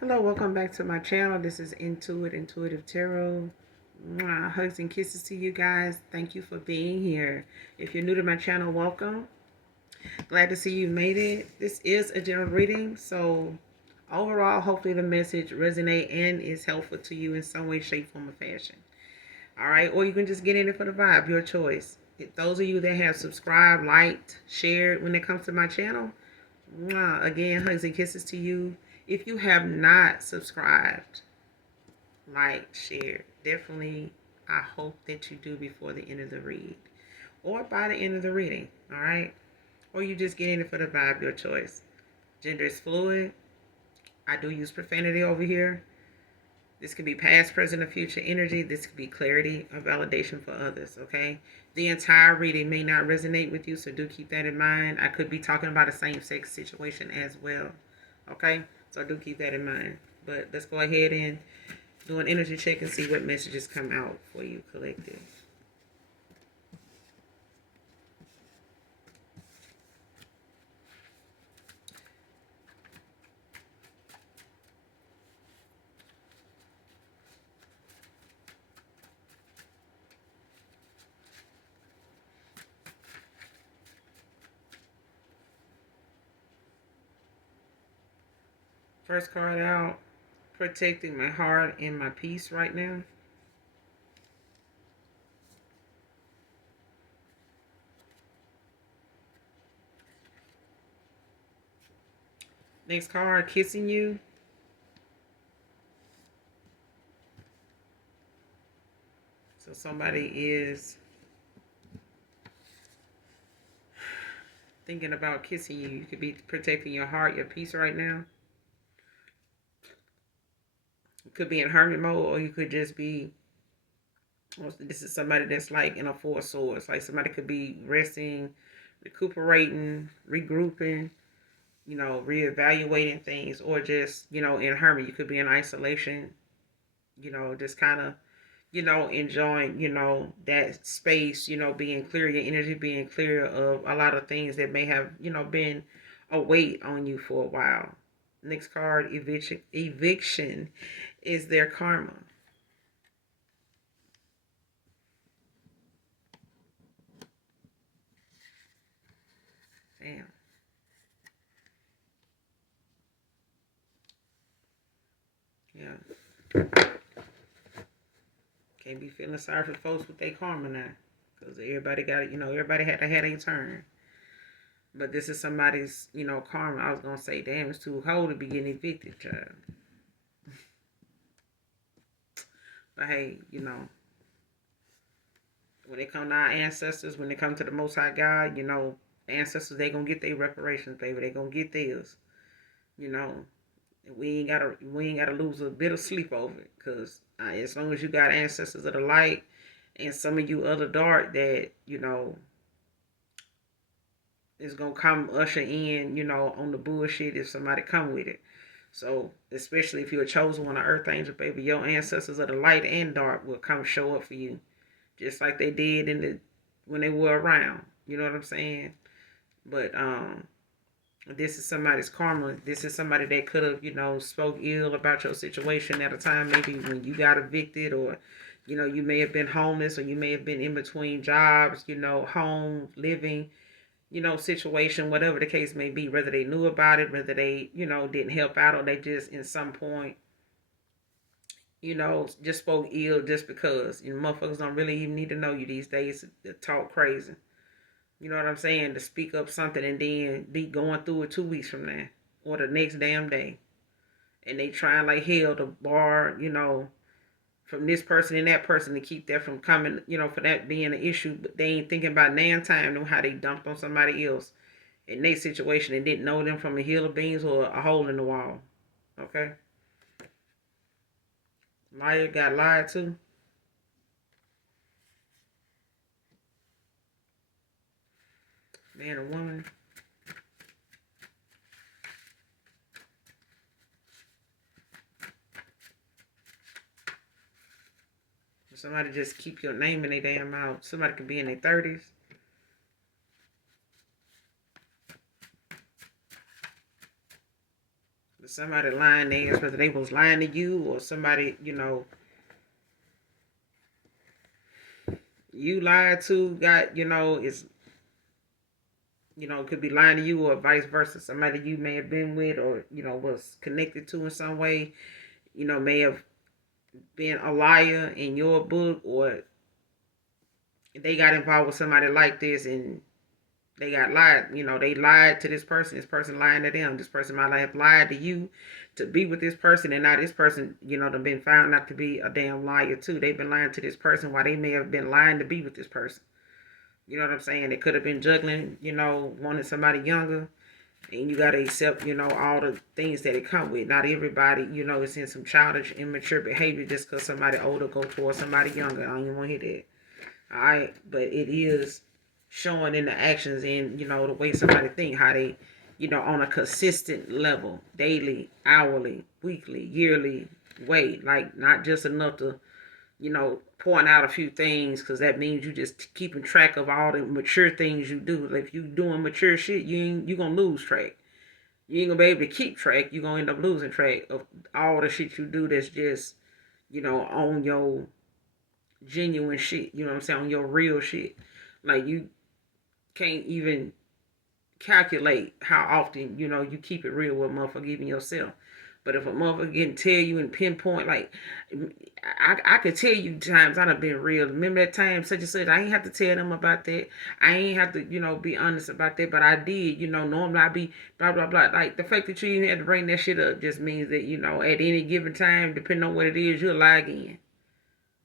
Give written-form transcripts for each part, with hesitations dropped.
Hello, welcome back to my channel. This is Intuitive Tarot. Mwah, hugs and kisses to you guys. Thank you for being here. If you're new to my channel, welcome. Glad to see you made it. This is a general reading, so overall, hopefully the message resonate and is helpful to you in some way, shape, form, or fashion. All right, or you can just get in it for the vibe, your choice. Those of you that have subscribed, liked, shared when it comes to my channel, mwah, again, hugs and kisses to you. If you have not subscribed, like, share, definitely, I hope that you do before the end of the read or by the end of the reading. All right, or you just get in it for the vibe, your choice. Gender is fluid. I do use profanity over here. This could be past, present, or future energy. This could be clarity or validation for others, okay? The entire reading may not resonate with you, so do keep that in mind. I could be talking about a same-sex situation as well, okay? So do keep that in mind. But let's go ahead and do an energy check and see what messages come out for you, collective. First card out, protecting my heart and my peace right now. Next card, kissing you. So somebody is thinking about kissing you. You could be protecting your heart, your peace right now. You could be in hermit mode, or you could just be, this is somebody that's like in a four of swords. Like somebody could be resting, recuperating, regrouping, reevaluating things, or just, in hermit. You could be in isolation, just kind of, enjoying, that space, being clear, your energy being clear of a lot of things that may have, been a weight on you for a while. Next card, eviction is their karma. Damn. Yeah. Can't be feeling sorry for folks with their karma now. Because everybody got it, everybody had to have a turn. But this is somebody's, karma. I was going to say, damn, it's too cold to be getting evicted, child. But hey, when it come to our ancestors, when it come to the Most High God, ancestors, they going to get their reparations, baby. They going to get theirs. You know, we ain't gotta lose a bit of sleep over it, because as long as you got ancestors of the light and some of you other dark that is gonna come usher in, on the bullshit if somebody come with it. So especially if you're a chosen one, of earth angel, baby, your ancestors of the light and dark will come show up for you, just like they did when they were around. You know what I'm saying? But this is somebody's karma. This is somebody that could have, spoke ill about your situation at a time, maybe when you got evicted, or, you may have been homeless, or you may have been in between jobs, home, living, situation, whatever the case may be, whether they knew about it, whether they, didn't help out, or they just in some point, just spoke ill just because. Motherfuckers don't really even need to know you these days to talk crazy. You know what I'm saying? To speak up something and then be going through it 2 weeks from now or the next damn day. And they trying like hell to bar, from this person and that person to keep that from coming, for that being an issue. But they ain't thinking about nan time and how they dumped on somebody else in their situation and didn't know them from a hill of beans or a hole in the wall. Okay? Liar got lied to. Man or woman. Somebody just keep your name in their damn mouth. Somebody could be in their 30s. Somebody lying there, whether they was lying to you or somebody, you lied to, got, is, could be lying to you or vice versa. Somebody you may have been with or, was connected to in some way, may have been a liar in your book, or they got involved with somebody like this and they got lied. They lied to this person lying to them. This person might have lied to you to be with this person, and now this person, they've been found not to be a damn liar too. They've been lying to this person while they may have been lying to be with this person. You know what I'm saying? They could have been juggling, wanting somebody younger, and you got to accept, all the things that it come with. Not everybody, is in some childish, immature behavior just because somebody older go towards somebody younger. I don't even want to hear that. All right, but it is showing in the actions and the way somebody think, how they, on a consistent level, daily, hourly, weekly, yearly way, like not just enough to, point out a few things, because that means you just keeping track of all the mature things you do. If you doing mature shit, you gonna lose track. You ain't gonna be able to keep track. You gonna end up losing track of all the shit you do that's just, on your genuine shit, you know what I'm saying, on your real shit. Like you can't even calculate how often, you keep it real with a motherfucker, even yourself. But if a motherfucker can tell you and pinpoint, like, I could tell you times I done been real. Remember that time such and such, I ain't have to tell them about that. I ain't have to, be honest about that, but I did, normally I be blah, blah, blah. Like, the fact that you even had to bring that shit up just means that, at any given time, depending on what it is, you'll lie again.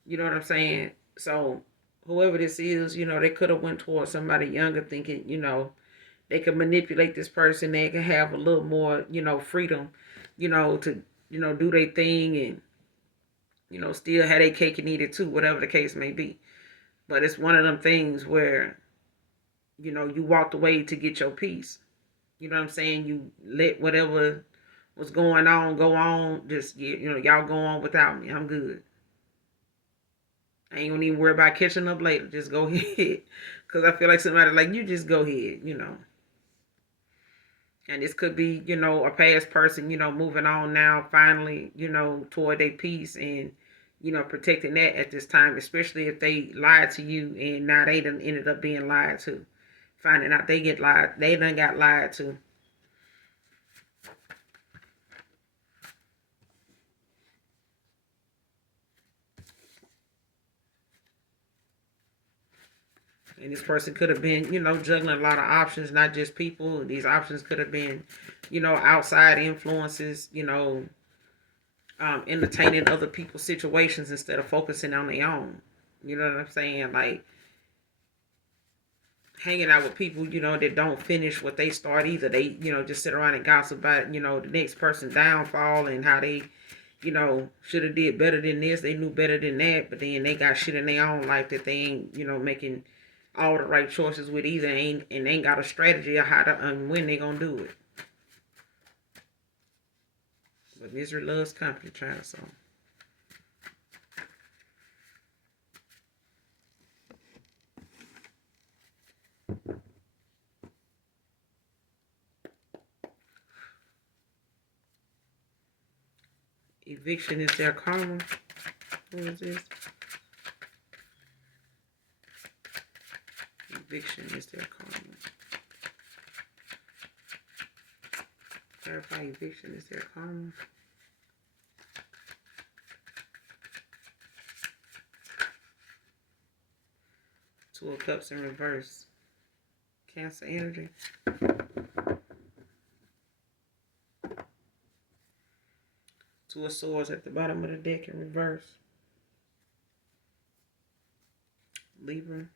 You know what I'm saying? So whoever this is, they could have went towards somebody younger thinking, they could manipulate this person. They can have a little more, freedom, to, do their thing and, still have their cake and eat it too, whatever the case may be. But it's one of them things where, you walked away to get your peace. You know what I'm saying? You let whatever was going on go on. Just, y'all go on without me. I'm good. I ain't gonna even worry about catching up later. Just go ahead. Because I feel like somebody like, you just go ahead. And this could be, a past person, moving on now, finally, toward their peace and, protecting that at this time, especially if they lied to you and now they done ended up being lied to. Finding out they done got lied to. And this person could have been, juggling a lot of options, not just people. These options could have been, outside influences, entertaining other people's situations instead of focusing on their own. You know what I'm saying? Like, hanging out with people, that don't finish what they start either. They, just sit around and gossip about, the next person's downfall and how they, should have did better than this. They knew better than that, but then they got shit in their own life that they ain't, making all the right choices with either, and ain't got a strategy of how to when they gonna do it. But misery loves company, child. So eviction is their karma. What is this? Eviction is their karma. Clarify, eviction is their karma. Two of Cups in reverse. Cancer energy. Two of Swords at the bottom of the deck in reverse. Libra.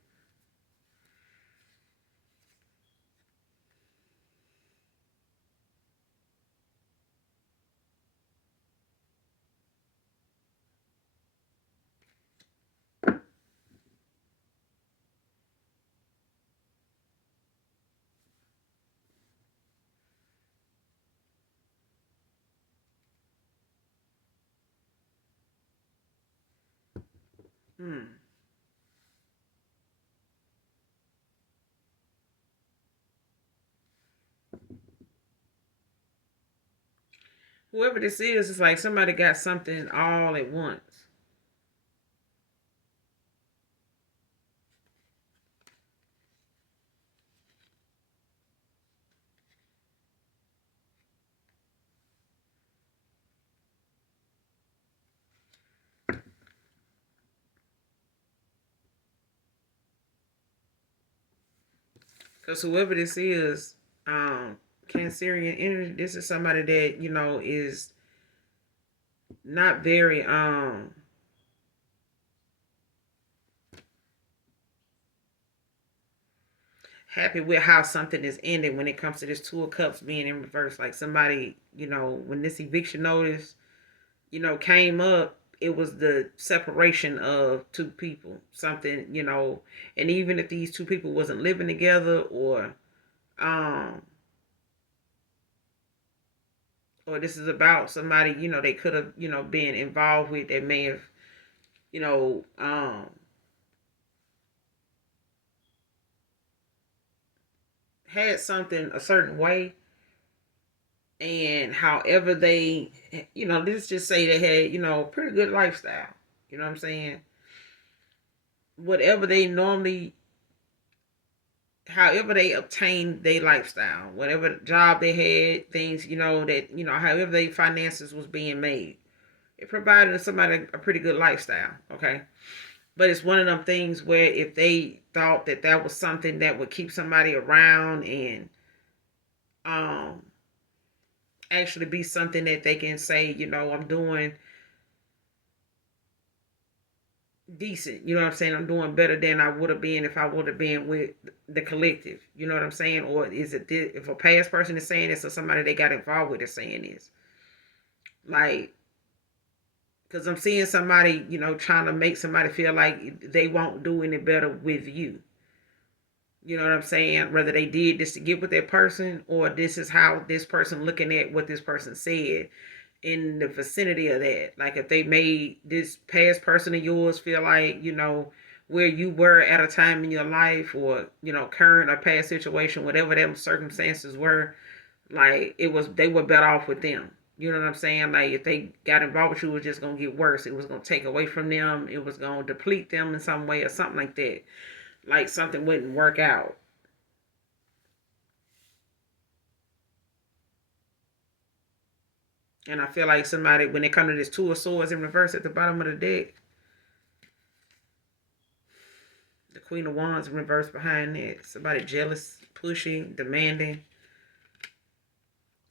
Whoever this is, it's like somebody got something all at once. Because whoever this is, Cancerian energy, this is somebody that, is not very happy with how something is ending when it comes to this Two of Cups being in reverse. Like somebody, when this eviction notice, came up, it was the separation of two people. Something, and even if these two people wasn't living together um or this is about somebody, they could have, been involved with that may have, you know, had something a certain way, and however they, let's just say they had, a pretty good lifestyle. You know what I'm saying? Whatever they normally, however they obtained their lifestyle, whatever job they had, things, that, however their finances was being made, it provided somebody a pretty good lifestyle. Okay. But it's one of them things where if they thought that that was something that would keep somebody around and um actually be something that they can say, I'm doing decent. You know what I'm saying? I'm doing better than I would have been if I would have been with the collective. You know what I'm saying? Or is it this, if a past person is saying this or somebody they got involved with is saying this? Like, because I'm seeing somebody, trying to make somebody feel like they won't do any better with you. You know what I'm saying? Whether they did this to get with that person or this is how this person looking at what this person said in the vicinity of that. Like if they made this past person of yours feel like, where you were at a time in your life or, current or past situation, whatever them circumstances were, like it was, they were better off with them. You know what I'm saying? Like if they got involved with you, it was just gonna get worse. It was gonna take away from them. It was gonna deplete them in some way or something like that. Like something wouldn't work out. And I feel like somebody, when they come to this Two of Swords in reverse at the bottom of the deck, the Queen of Wands in reverse behind it, somebody jealous, pushing, demanding,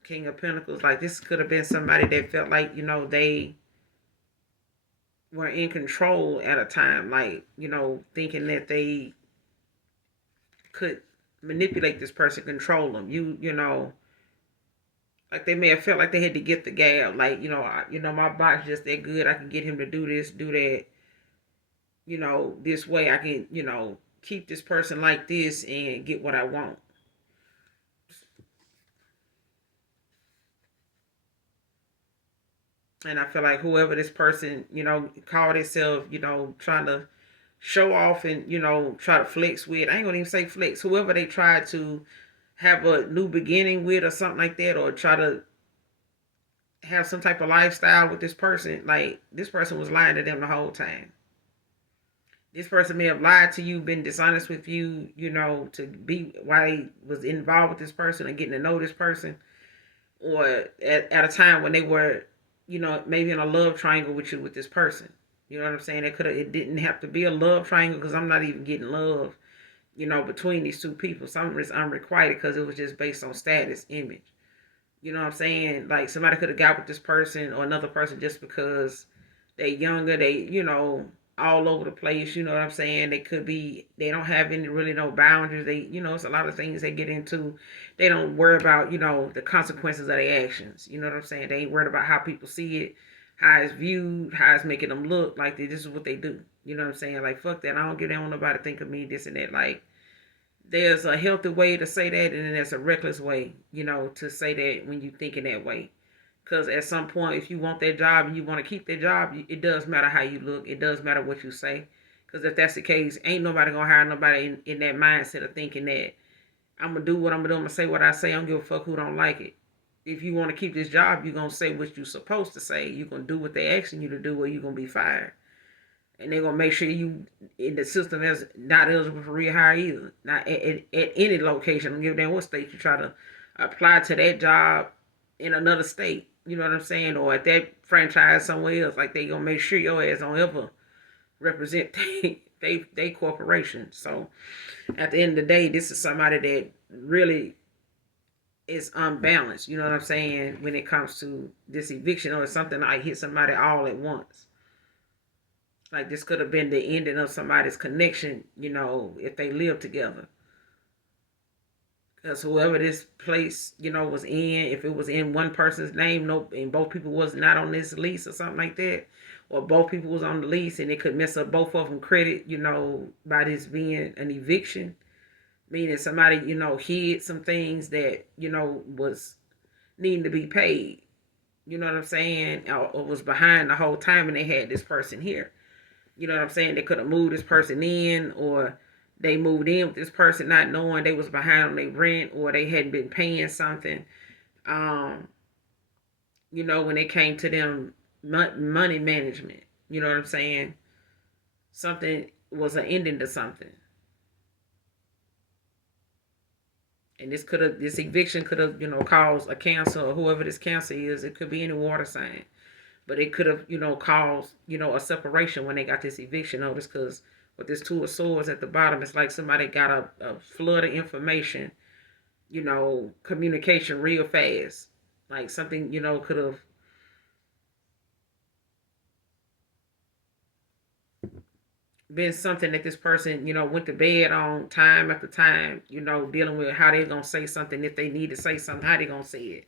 King of Pentacles. Like this could have been somebody that felt like, they were in control at a time. Like, thinking that they could manipulate this person, control them. Like they may have felt like they had to get the gab. Like, my box just that good. I can get him to do this, do that. This way I can, keep this person like this and get what I want. And I feel like whoever this person, called itself, trying to show off and, try to flex with, I ain't gonna even say flex, whoever they tried to have a new beginning with or something like that, or try to have some type of lifestyle with this person, like this person was lying to them the whole time. This person may have lied to you, been dishonest with you, to be why he was involved with this person and getting to know this person, or at a time when they were, maybe in a love triangle with you with this person. You know what I'm saying? It didn't have to be a love triangle because I'm not even getting love, between these two people. Some is unrequited because it was just based on status, image. You know what I'm saying? Like somebody could have got with this person or another person just because they younger, they, all over the place, you know what I'm saying? They don't have any really no boundaries. They, it's a lot of things they get into. They don't worry about, the consequences of their actions. You know what I'm saying? They ain't worried about how people see it, how it's viewed, how it's making them look like this is what they do. You know what I'm saying? Like, fuck that. I don't give a damn nobody think of me, this and that. Like, there's a healthy way to say that, and then there's a reckless way, to say that when you think in that way. Because at some point, if you want that job and you want to keep that job, it does matter how you look. It does matter what you say. Because if that's the case, ain't nobody going to hire nobody in that mindset of thinking that I'm going to do what I'm going to do. I'm going to say what I say. I don't give a fuck who don't like it. if you want to keep this job, you're going to say what you're supposed to say. You're going to do what they're asking you to do, or you're going to be fired. And they're going to make sure you in the system as not eligible for rehire either. Not at any location. I don't give a damn what state you try to apply to that job in another state. You know what I'm saying? Or at that franchise somewhere else. Like, they going to make sure your ass don't ever represent they corporation. So at the end of the day, this is somebody that really is unbalanced. You know what I'm saying? When it comes to this eviction, or something like hit somebody all at once. Like, this could have been the ending of somebody's connection, if they lived together. Because whoever this place, was in, if it was in one person's name, no, and both people was not on this lease or something like that, or both people was on the lease, and it could mess up both of them credit, by this being an eviction, meaning somebody, hid some things that, was needing to be paid. You know what I'm saying? Or was behind the whole time, and they had this person here. You know what I'm saying? They could have moved this person in, or they moved in with this person not knowing they was behind on their rent, or they hadn't been paying something. When it came to them money management, you know what I'm saying? Something was an ending to something. And this eviction could have, caused a cancer, or whoever this cancer is. It could be any water sign. But it could have, caused, a separation when they got this eviction notice, because with this Two of Swords at the bottom, it's like somebody got a flood of information, communication real fast. Like, something, could have been something that this person, went to bed on time after time, dealing with how they're going to say something. If they need to say something, how they going to say it.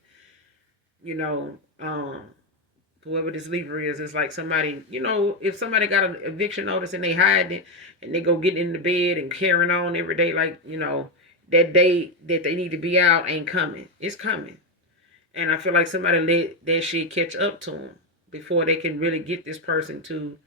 Whoever this leaver is, it's like somebody, if somebody got an eviction notice and they hide it, and they go get in the bed and carrying on every day, like, that day that they need to be out ain't coming. It's coming. And I feel like somebody let that shit catch up to them before they can really get this person to,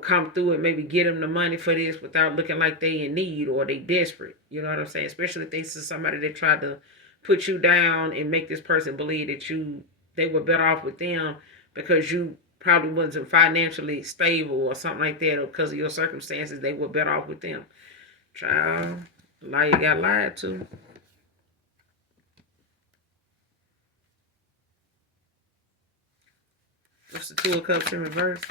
come through and maybe get them the money for this without looking like they in need or they desperate. You know what I'm saying? Especially if they see somebody that tried to put you down and make this person believe that they were better off with them because you probably wasn't financially stable or something like that, or because of your circumstances, they were better off with them. Child, lie, you got lied to. What's the Two of Cups in reverse?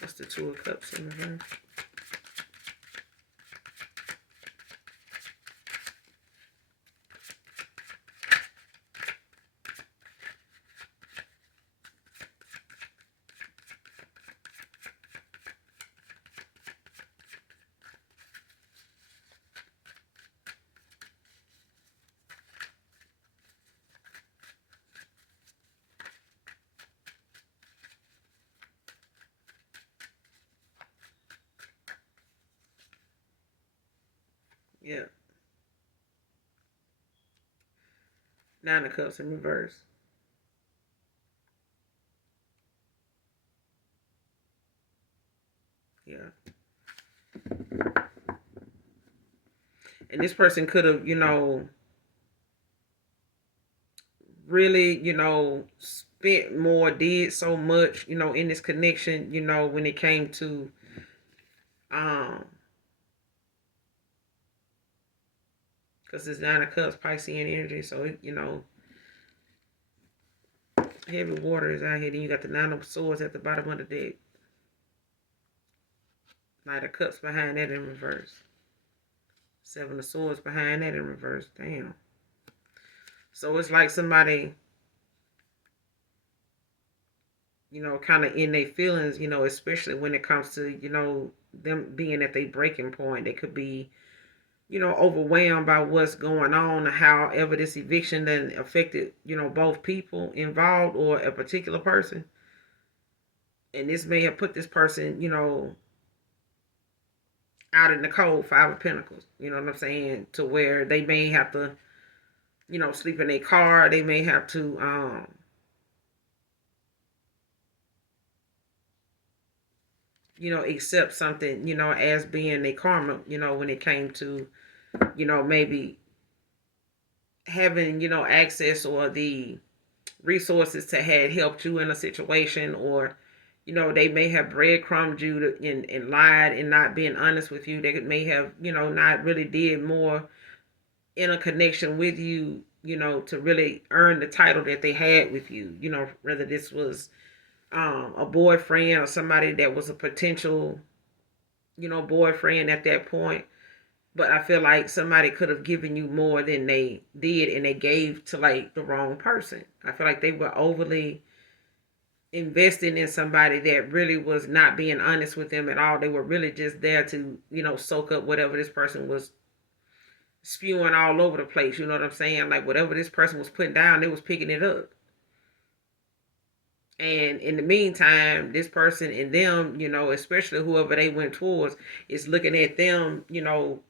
What's the Two of Cups in reverse? Yeah. Nine of Cups in reverse. Yeah. And this person could have, really, spent more, did so much, in this connection, when it came to because it's Nine of Cups, Piscean energy, so it, heavy water is out here. Then you got the Nine of Swords at the bottom of the deck. Knight of Cups behind that in reverse. Seven of Swords behind that in reverse. Damn. So it's like somebody, kind of in their feelings, especially when it comes to, them being at their breaking point. They could be, overwhelmed by what's going on, however this eviction then affected, both people involved or a particular person. And this may have put this person, out in the cold, Five of Pentacles. You know what I'm saying? To where they may have to, sleep in their car. They may have to, accept something, as being a karma, when it came to, maybe having, access or the resources to had helped you in a situation, or they may have breadcrumbed you and lied and not being honest with you. They may have not really did more in a connection with you, to really earn the title that they had with you, whether this was a boyfriend or somebody that was a potential boyfriend at that point. But I feel like somebody could have given you more than they did, and they gave to like the wrong person. I feel like they were overly investing in somebody that really was not being honest with them at all. They were really just there to, soak up whatever this person was spewing all over the place. You know what I'm saying? Like whatever this person was putting down, they was picking it up. And in the meantime, this person and them, especially whoever they went towards, is looking at them,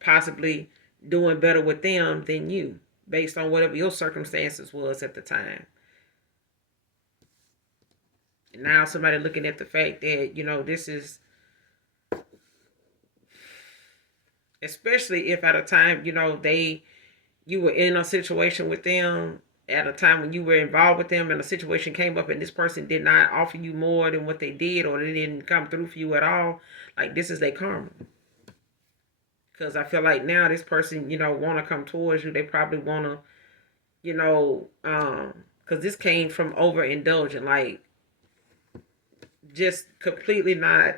possibly doing better with them than you, based on whatever your circumstances was at the time. And now somebody looking at the fact that, this is, especially if at a time, you were in a situation with them at a time when you were involved with them and a situation came up and this person did not offer you more than what they did, or they didn't come through for you at all. Like this is their karma. Because I feel like now this person, want to come towards you. They probably want to, because this came from overindulging, like just completely not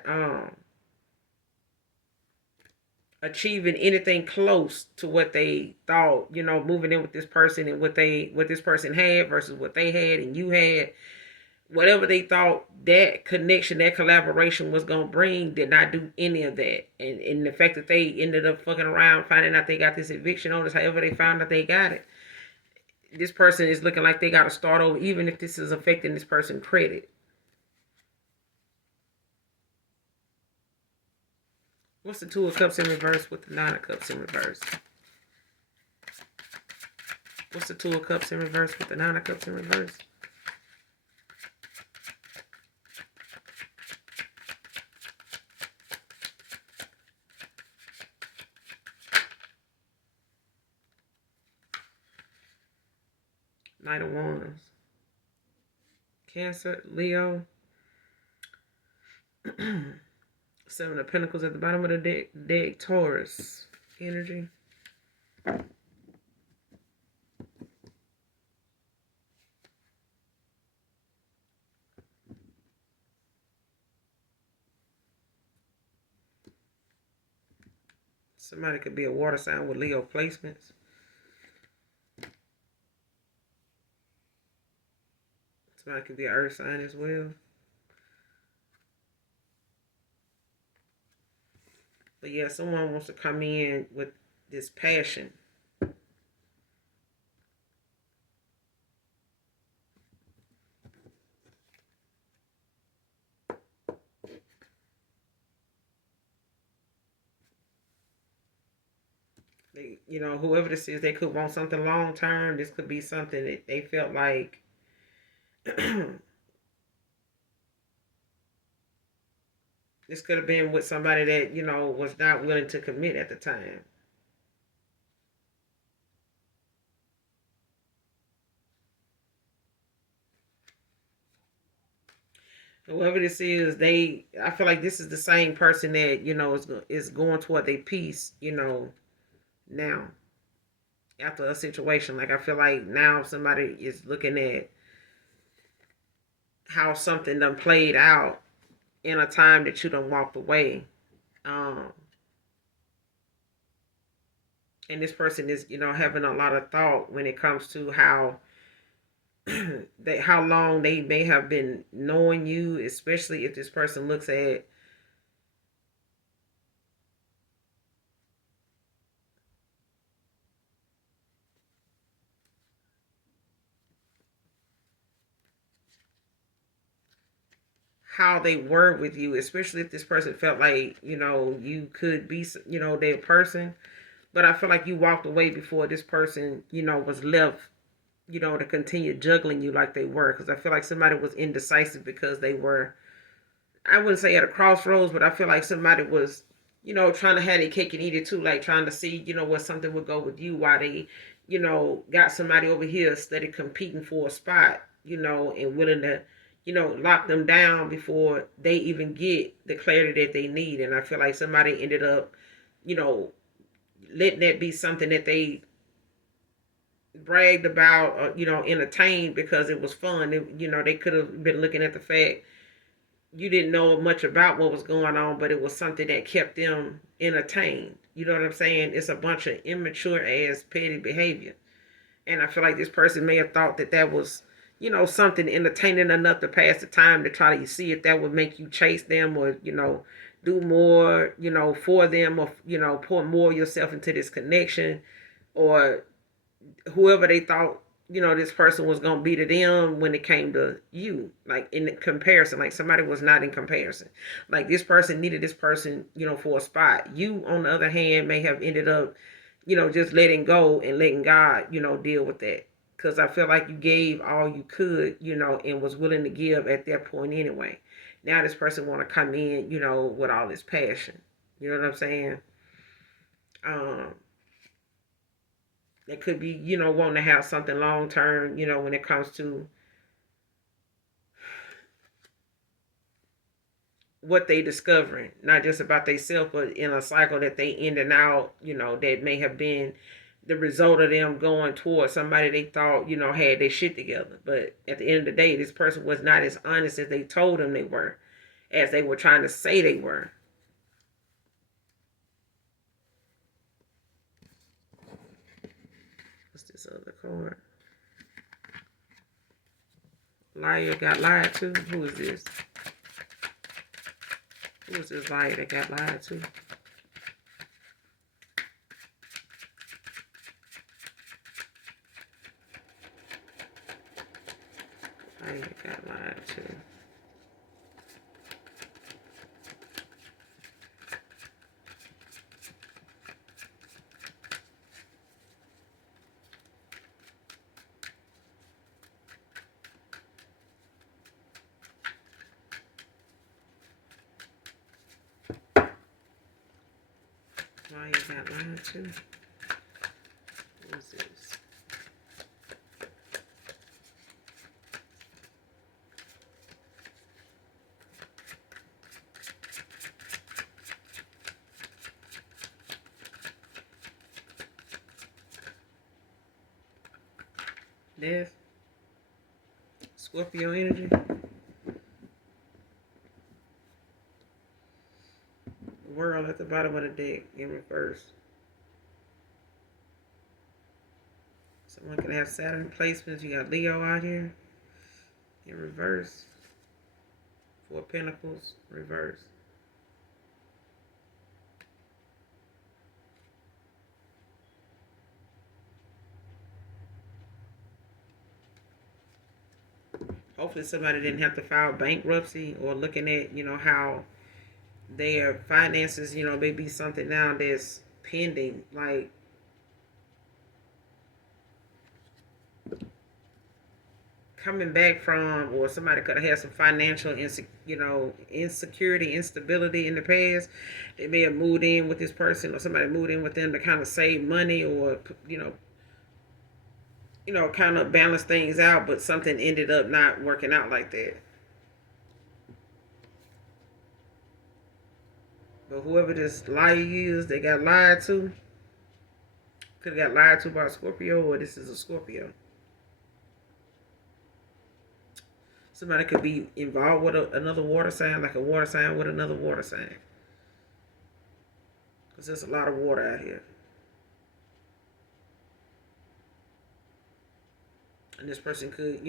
achieving anything close to what they thought, moving in with this person and what this person had versus what they had and you had. Whatever they thought that connection, that collaboration was gonna bring, did not do any of that. And the fact that they ended up fucking around, finding out they got this eviction notice, however they found out they got it. This person is looking like they gotta start over, even if this is affecting this person's credit. What's the Two of Cups in reverse with the Nine of Cups in reverse? What's the Two of Cups in reverse with the Nine of Cups in reverse? Knight of Wands. Cancer, Leo. Seven of Pentacles at the bottom of the deck, Taurus energy. Somebody could be a water sign with Leo placements. Somebody could be an earth sign as well. But yeah, someone wants to come in with this passion. They, whoever this is, they could want something long term. This could be something that they felt like this could have been with somebody that, was not willing to commit at the time. Whoever this is, I feel like this is the same person that, is going toward a peace, now. After a situation. Like, I feel like now somebody is looking at how something done played out in a time that you done walked away. And this person is, having a lot of thought when it comes to how how long they may have been knowing you, especially if this person looks at how they were with you, especially if this person felt like, you could be, their person. But I feel like you walked away before this person, was left, to continue juggling you like they were. Because I feel like somebody was indecisive because they were, I wouldn't say at a crossroads, but I feel like somebody was, trying to have their cake and eat it too, like trying to see, what something would go with you while they, got somebody over here steady competing for a spot, and willing to, lock them down before they even get the clarity that they need. And I feel like somebody ended up, you know, letting that be something that they bragged about, or, entertained because it was fun. They could have been looking at the fact you didn't know much about what was going on, but it was something that kept them entertained. You know what I'm saying? It's a bunch of immature ass petty behavior. And I feel like this person may have thought that that was, something entertaining enough to pass the time to try to see if that would make you chase them or, do more, for them or, pour more of yourself into this connection or whoever they thought this person was gonna be to them when it came to you, like in comparison, like somebody was not in comparison, like this person needed this person for a spot. You on the other hand may have ended up just letting go and letting God deal with that, because I feel like you gave all you could and was willing to give at that point anyway. Now this person want to come in with all this passion. You know what I'm saying? um They could be, wanting to have something long term, when it comes to what they discovering, not just about themselves, but in a cycle that they in and out, that may have been the result of them going towards somebody they thought, had their shit together. But at the end of the day, this person was not as honest as they told them they were, as they were trying to say they were. What's this other card? Liar got lied to. Who is this? Who is this liar that got lied to? Liar got lied to. Liar got lied to. What is this? Death. Scorpio energy. World at the bottom of the deck in reverse. Someone can have Saturn placements. You got Leo out here in reverse. Four Pentacles, reverse. Hopefully somebody didn't have to file bankruptcy, or looking at, how their finances, may be something now that's pending. Like, coming back from, or somebody could have had some financial insecurity, instability in the past. They may have moved in with this person, or somebody moved in with them to kind of save money, or kind of balance things out, but something ended up not working out like that. But whoever this liar is, they got lied to. Could have got lied to by a Scorpio, or this is a Scorpio. Somebody could be involved with another water sign, like a water sign with another water sign. Because there's a lot of water out here. And this person could,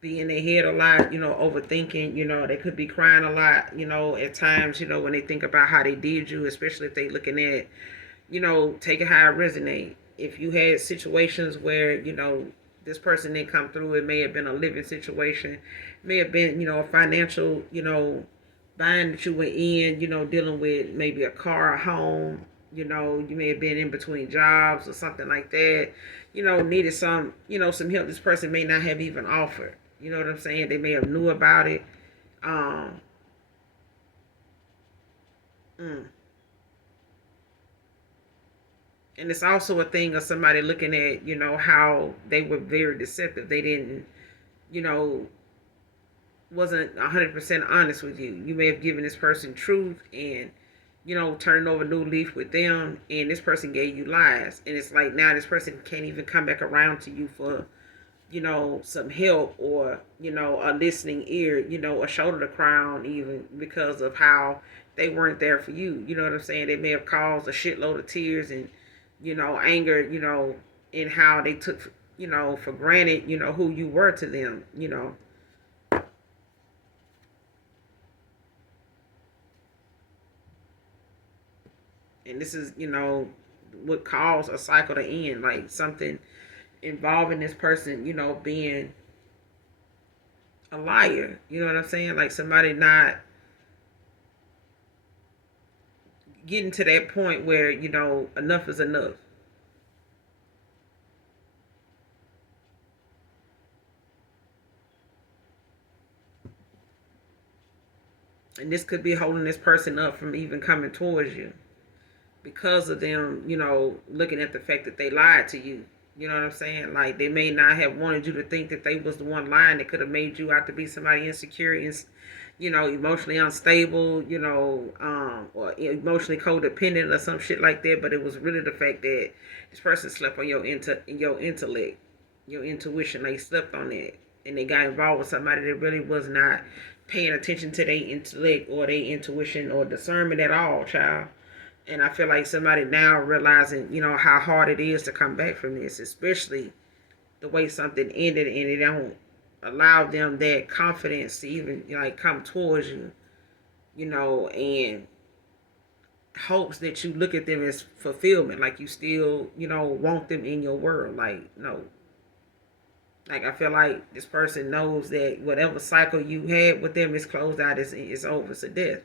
be in their head a lot, overthinking, they could be crying a lot, at times, when they think about how they did you, especially if they looking at, take it how it resonate. If you had situations where, this person didn't come through, it may have been a living situation, it may have been, a financial, bind that you were in, dealing with maybe a car, a home, you may have been in between jobs or something like that, needed some, some help this person may not have even offered. You know what I'm saying? They may have knew about it, Um, mm. And it's also a thing of somebody looking at, how they were very deceptive. They didn't, you know, wasn't 100% honest with you. You may have given this person truth and, turning over a new leaf with them, and this person gave you lies. And it's like now this person can't even come back around to you for, some help or, a listening ear, a shoulder to cry on, even because of how they weren't there for you. You know what I'm saying? They may have caused a shitload of tears and, anger, in how they took, for granted, who you were to them. And this is, what caused a cycle to end, like something involving this person, being a liar. You know what I'm saying? Like somebody not getting to that point where, enough is enough. And this could be holding this person up from even coming towards you because of them, looking at the fact that they lied to you. You know what I'm saying? Like they may not have wanted you to think that they was the one lying. They could have made you out to be somebody insecure and, emotionally unstable, or emotionally codependent or some shit like that. But it was really the fact that this person slept on your intellect, your intuition. They slept on that, and they got involved with somebody that really was not paying attention to their intellect or their intuition or discernment at all, child. And I feel like somebody now realizing, how hard it is to come back from this, especially the way something ended, and it don't allow them that confidence to even like come towards you, and hopes that you look at them as fulfillment, like you still, want them in your world. Like, no. Like I feel like this person knows that whatever cycle you had with them is closed out, it's over, it's a death.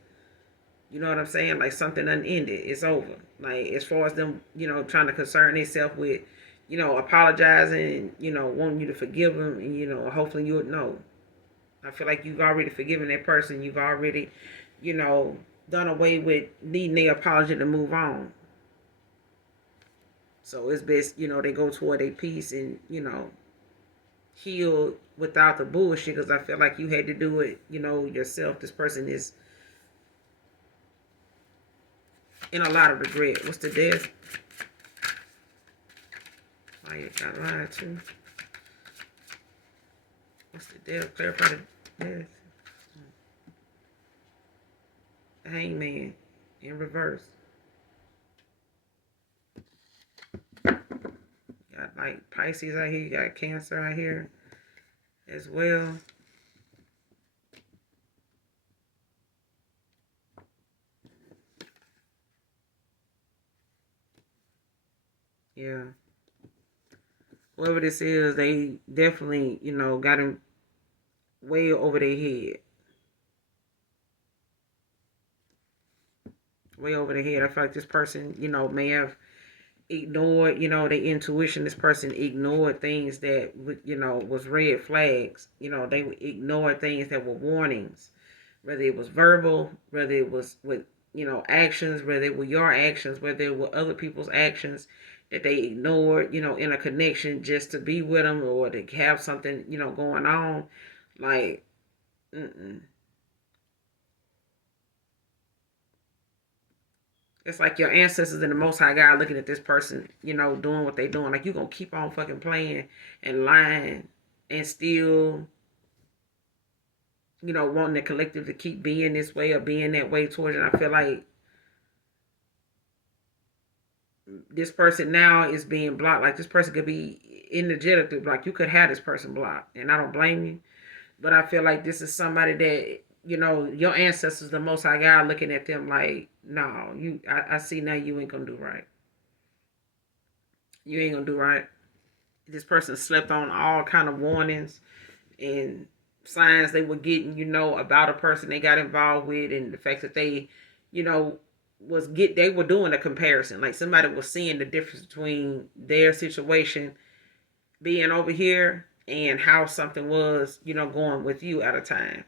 You know what I'm saying? Like something unended. It's over. Like as far as them, trying to concern themselves with, apologizing, wanting you to forgive them, and hopefully you'll know. I feel like you've already forgiven that person. You've already, you know, done away with needing their apology to move on. So it's best, they go toward a peace and, heal without the bullshit. Because I feel like you had to do it, yourself. This person is in a lot of regret. What's the death? Oh, you got lied to. What's the death? Clarify the death. The hangman in reverse. Got like Pisces out here. You got Cancer out here as well. Yeah. Whoever this is, they definitely, got him way over their head. Way over their head. I feel like this person, may have ignored, their intuition. This person ignored things that, was red flags. They ignored things that were warnings. Whether it was verbal, whether it was with, actions, whether it were your actions, whether it were other people's actions that they ignored, in a connection just to be with them or to have something, going on. Like, mm-mm. It's like your ancestors and the Most High God looking at this person, doing what they doing. Like, you going to keep on fucking playing and lying and still, wanting the collective to keep being this way or being that way towards you. And I feel like this person now is being blocked. Like, this person could be energetically blocked. You could have this person blocked. And I don't blame you. But I feel like this is somebody that, your ancestors, the Most High God, looking at them like, no, I see now you ain't going to do right. You ain't going to do right. This person slept on all kind of warnings and signs they were getting, about a person they got involved with, and the fact that they, they were doing a comparison. Like somebody was seeing the difference between their situation being over here and how something was, going with you at a time.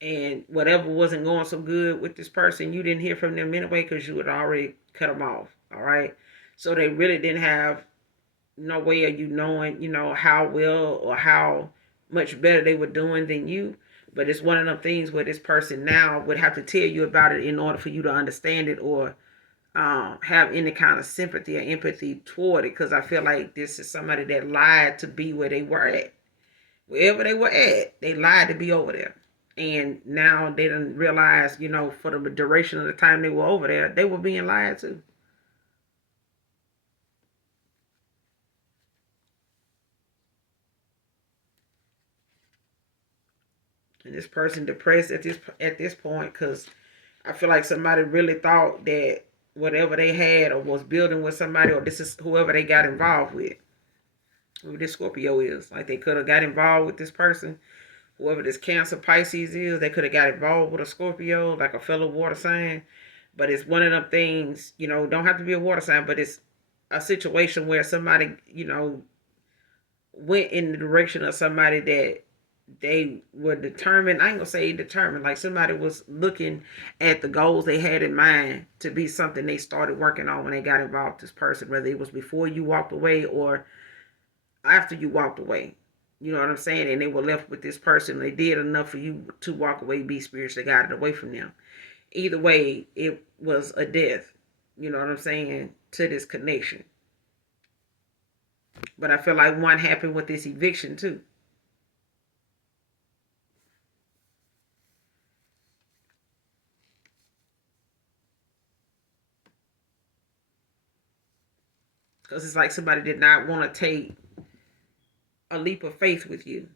And whatever wasn't going so good with this person, you didn't hear from them anyway because you had already cut them off. All right. So they really didn't have no way of you knowing, how well or how much better they were doing than you. But it's one of them things where this person now would have to tell you about it in order for you to understand it or have any kind of sympathy or empathy toward it. Because I feel like this is somebody that lied to be where they were at. Wherever they were at, they lied to be over there. And now they didn't realize, for the duration of the time they were over there, they were being lied to. And this person depressed at this point because I feel like somebody really thought that whatever they had or was building with somebody, or this is whoever they got involved with, who this Scorpio is, like they could have got involved with this person, whoever this Cancer Pisces is, they could have got involved with a Scorpio, like a fellow water sign. But it's one of them things, don't have to be a water sign, but it's a situation where somebody, went in the direction of somebody that they were determined. I ain't gonna say determined, like somebody was looking at the goals they had in mind to be something they started working on when they got involved with this person, whether it was before you walked away or after you walked away. You know what I'm saying? And they were left with this person. They did enough for you to walk away, be spiritually guided away from them. Either way, it was a death. You know what I'm saying? To this connection. But I feel like one happened with this eviction too. Because it's like somebody did not want to take a leap of faith with you.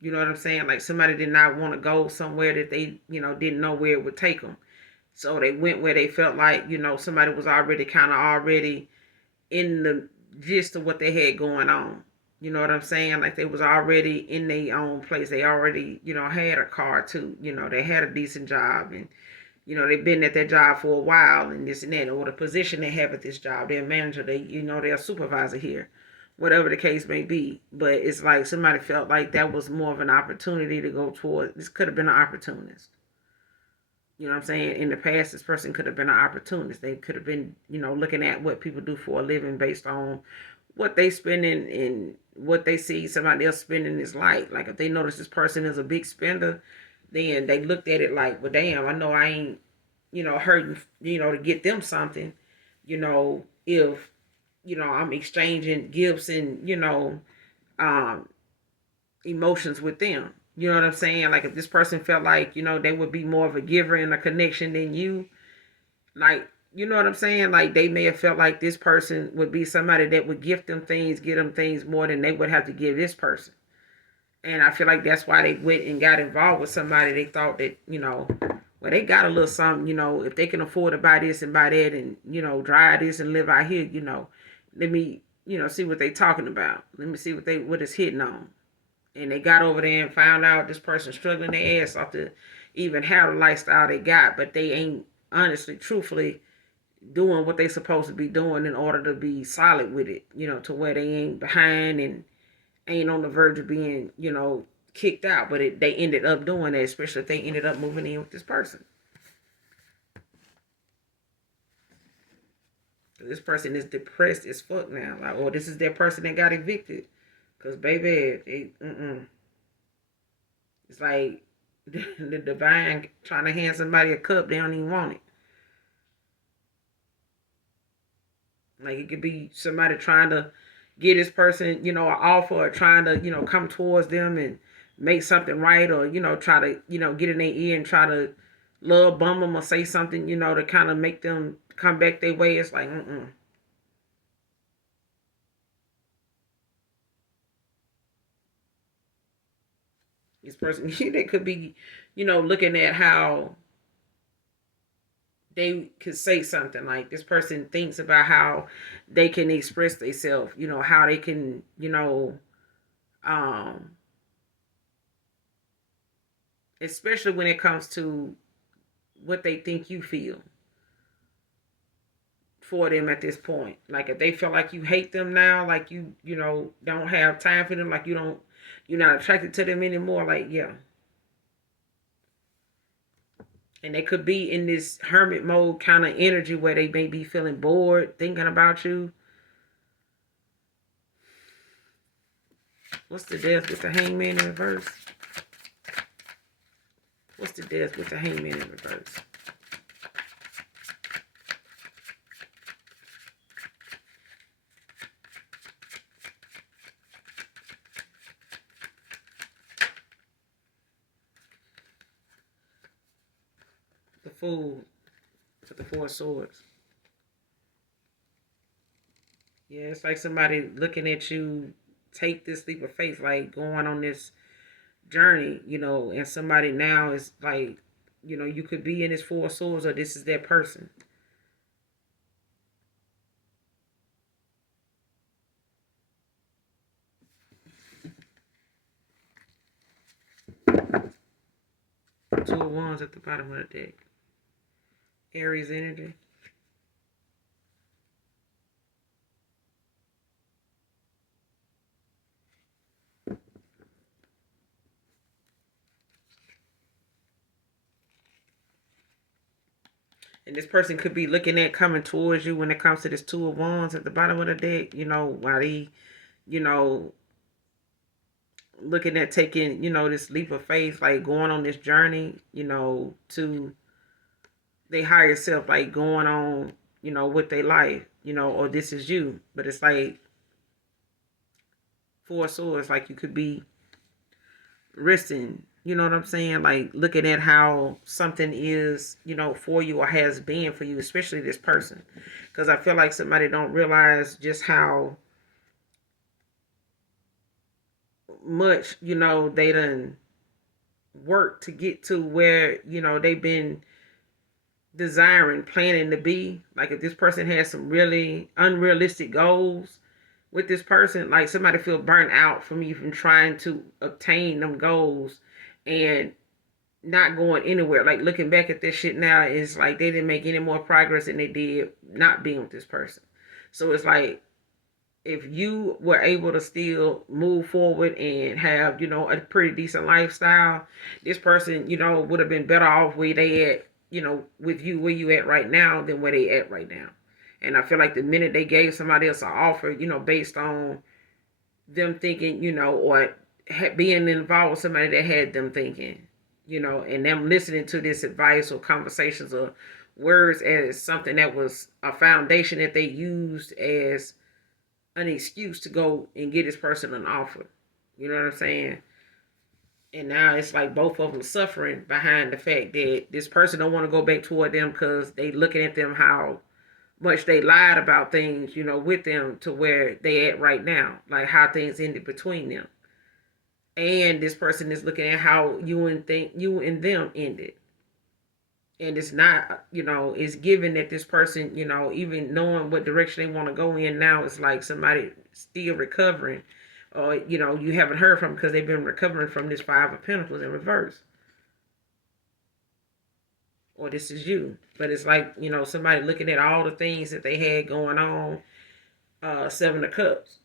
You know what I'm saying? Like somebody did not want to go somewhere that they, didn't know where it would take them. So they went where they felt like, somebody was already in the gist of what they had going on. You know what I'm saying? Like they was already in their own place. They already, had a car too. They had a decent job and, they've been at their job for a while and this and that, or the position they have at this job. They're a manager, they're a supervisor here, whatever the case may be. But it's like somebody felt like that was more of an opportunity to go toward. This could have been an opportunist. You know what I'm saying? In the past, this person could have been an opportunist. They could have been, looking at what people do for a living based on what they spending and what they see somebody else spending is like. Like if they notice this person is a big spender, then they looked at it like, well, damn, I know I ain't, hurting, to get them something, if, I'm exchanging gifts and, um, emotions with them. You know what I'm saying? Like if this person felt like, they would be more of a giver in a connection than you, like, you know what I'm saying? Like they may have felt like this person would be somebody that would gift them things, give them things more than they would have to give this person. And I feel like that's why they went and got involved with somebody. They thought that, well, they got a little something, if they can afford to buy this and buy that and, drive this and live out here, let me, see what they talking about. Let me see what it's hitting on. And they got over there and found out this person struggling their ass off to even have the lifestyle they got, but they ain't honestly, truthfully doing what they supposed to be doing in order to be solid with it, to where they ain't behind and ain't on the verge of being, kicked out. But they ended up doing that, especially if they ended up moving in with this person. This person is depressed as fuck now. Like, or this is that person that got evicted. Because, baby, it's like the divine trying to hand somebody a cup, they don't even want it. Like it could be somebody trying to get this person, an offer or trying to, come towards them and make something right or, try to, get in their ear and try to love bum them or say something, to kind of make them come back their way. It's like, This person, they could be, looking at how they could say something like this person thinks about how they can express themselves, how they can, um, especially when it comes to what they think you feel for them at this point. Like if they feel like you hate them now, like you don't have time for them, like you're not attracted to them anymore. Like yeah, And they could be in this hermit mode kind of energy where they may be feeling bored, thinking about you. What's the death with the hangman in reverse? What's the death with the hangman in reverse? The fool with the 4 swords. Yeah, it's like somebody looking at you take this leap of faith, like going on this journey, and somebody now is like, you could be in this 4 swords or this is that person. Two of Wands at the bottom of the deck. Aries energy. And this person could be looking at coming towards you when it comes to this 2 of Wands at the bottom of the deck, while he, looking at taking, this leap of faith, like going on this journey, to their higher self, like going on, with their life, or this is you. But it's like 4 swords, like you could be risking, you know what I'm saying? Like looking at how something is, for you or has been for you, especially this person. Because I feel like somebody don't realize just how much, they done work to get to where, they've been desiring, planning to be. Like if this person has some really unrealistic goals with this person, like somebody feel burnt out from even trying to obtain them goals and not going anywhere. Like looking back at this shit now, is like they didn't make any more progress than they did not being with this person. So it's like if you were able to still move forward and have, a pretty decent lifestyle, this person, would have been better off where they at, with you where you at right now than where they at right now. And I feel like the minute they gave somebody else an offer, based on them thinking, or being involved with somebody that had them thinking, and them listening to this advice or conversations or words as something that was a foundation that they used as an excuse to go and get this person an offer. You know what I'm saying? And now it's like both of them suffering behind the fact that this person don't want to go back toward them because they looking at them how much they lied about things, with them to where they at right now, like how things ended between them. And this person is looking at how you and them ended. And it's not, it's given that this person, even knowing what direction they want to go in now, it's like somebody still recovering. Or, you haven't heard from because they've been recovering from this 5 of Pentacles in reverse. Or this is you. But it's like, somebody looking at all the things that they had going on, 7 of Cups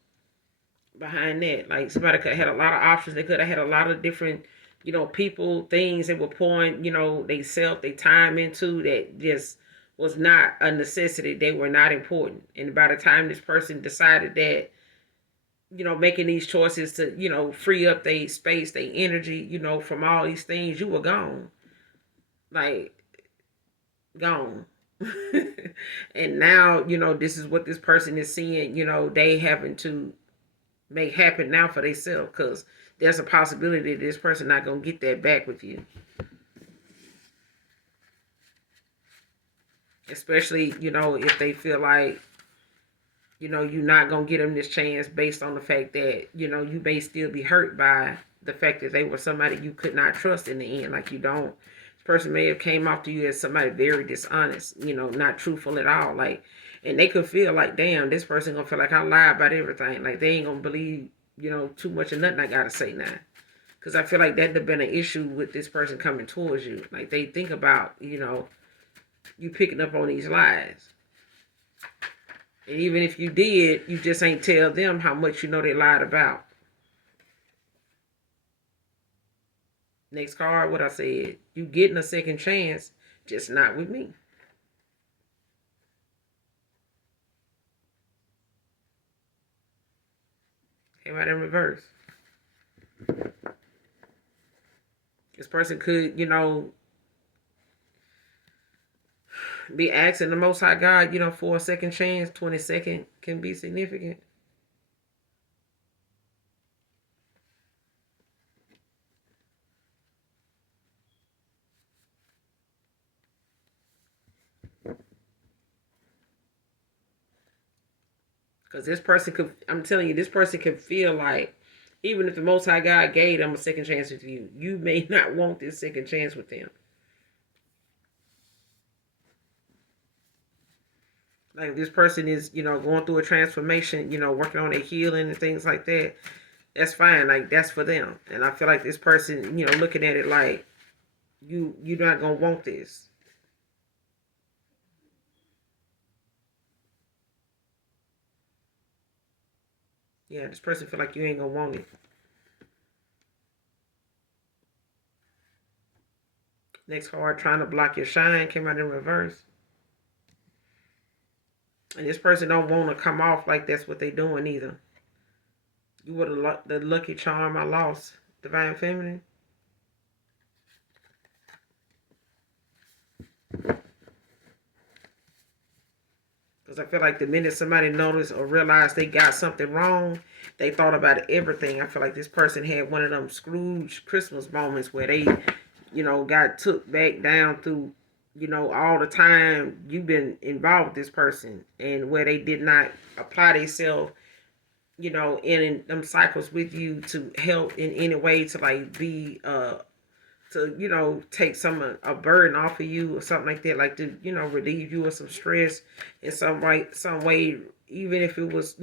behind that. Like somebody could have had a lot of options. They could have had a lot of different, people, things they were pouring, they self, they time into that just was not a necessity. They were not important. And by the time this person decided that, making these choices to, free up their space, their energy, from all these things, you were gone. Like, gone. And now, this is what this person is seeing, they having to make happen now for themselves, because there's a possibility that this person not going to get that back with you. Especially, if they feel like, you're not going to get them this chance based on the fact that, you may still be hurt by the fact that they were somebody you could not trust in the end. Like this person may have came off to you as somebody very dishonest, not truthful at all. Like, and they could feel like, damn, this person going to feel like I lied about everything. Like they ain't going to believe, too much of nothing I got to say now. Because I feel like that'd have been an issue with this person coming towards you. Like they think about, you picking up on these lies. And even if you did, you just ain't tell them how much they lied about. Next card, what I said. You getting a second chance Just not with me. Came out in reverse. This person could, be asking the Most High God, for a second chance. 22nd can be significant. Because this person could, I'm telling you, this person could feel like, even if the Most High God gave them a second chance with you, you may not want this second chance with them. Like if this person is, going through a transformation, working on their healing and things like that, that's fine. Like that's for them. And I feel like this person, looking at it like you're not gonna want this. Yeah, this person feel like you ain't gonna want it. Next card, trying to block your shine, came out in reverse. And this person don't want to come off like that's what they doing either. You were the lucky charm I lost. Divine Feminine. Because I feel like the minute somebody noticed or realized they got something wrong, they thought about everything. I feel like this person had one of them Scrooge Christmas moments where they, got took back down through, all the time you've been involved with this person, and where they did not apply themselves, in them cycles with you to help in any way to like be to take a burden off of you or something like that, like to relieve you of some stress in some way, even if it was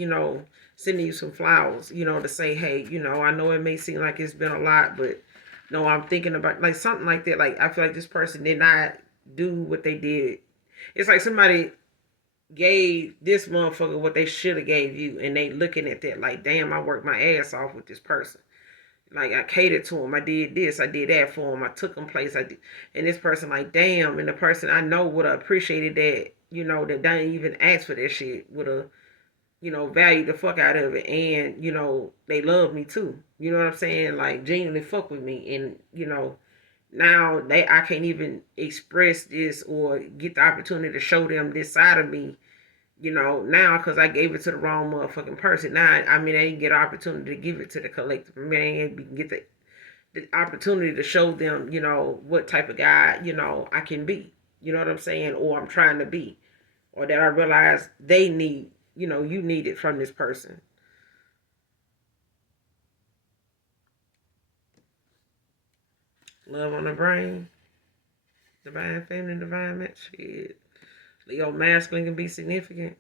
sending you some flowers, to say, hey, I know it may seem like it's been a lot, but no, I'm thinking about like something like that. Like I feel like this person did not do what they did. It's like somebody gave this motherfucker what they should have gave you, and they looking at that like, damn, I worked my ass off with this person. Like I catered to him, I did this, I did that for him, I took him place, I did, and this person like, damn, and the person I know would have appreciated that, that didn't even ask for that shit, would have, valued the fuck out of it, and they love me too. You know what I'm saying? Like genuinely fuck with me, and now I can't even express this or get the opportunity to show them this side of me, now because I gave it to the wrong motherfucking person. Now, I mean, I didn't get an opportunity to give it to the collective. I mean, I didn't get the opportunity to show them, what type of guy, I can be. You know what I'm saying? Or I'm trying to be. Or that I realize they need, you need it from this person. Love on the brain. Divine feminine, divine match. Shit. Leo masculine can be significant.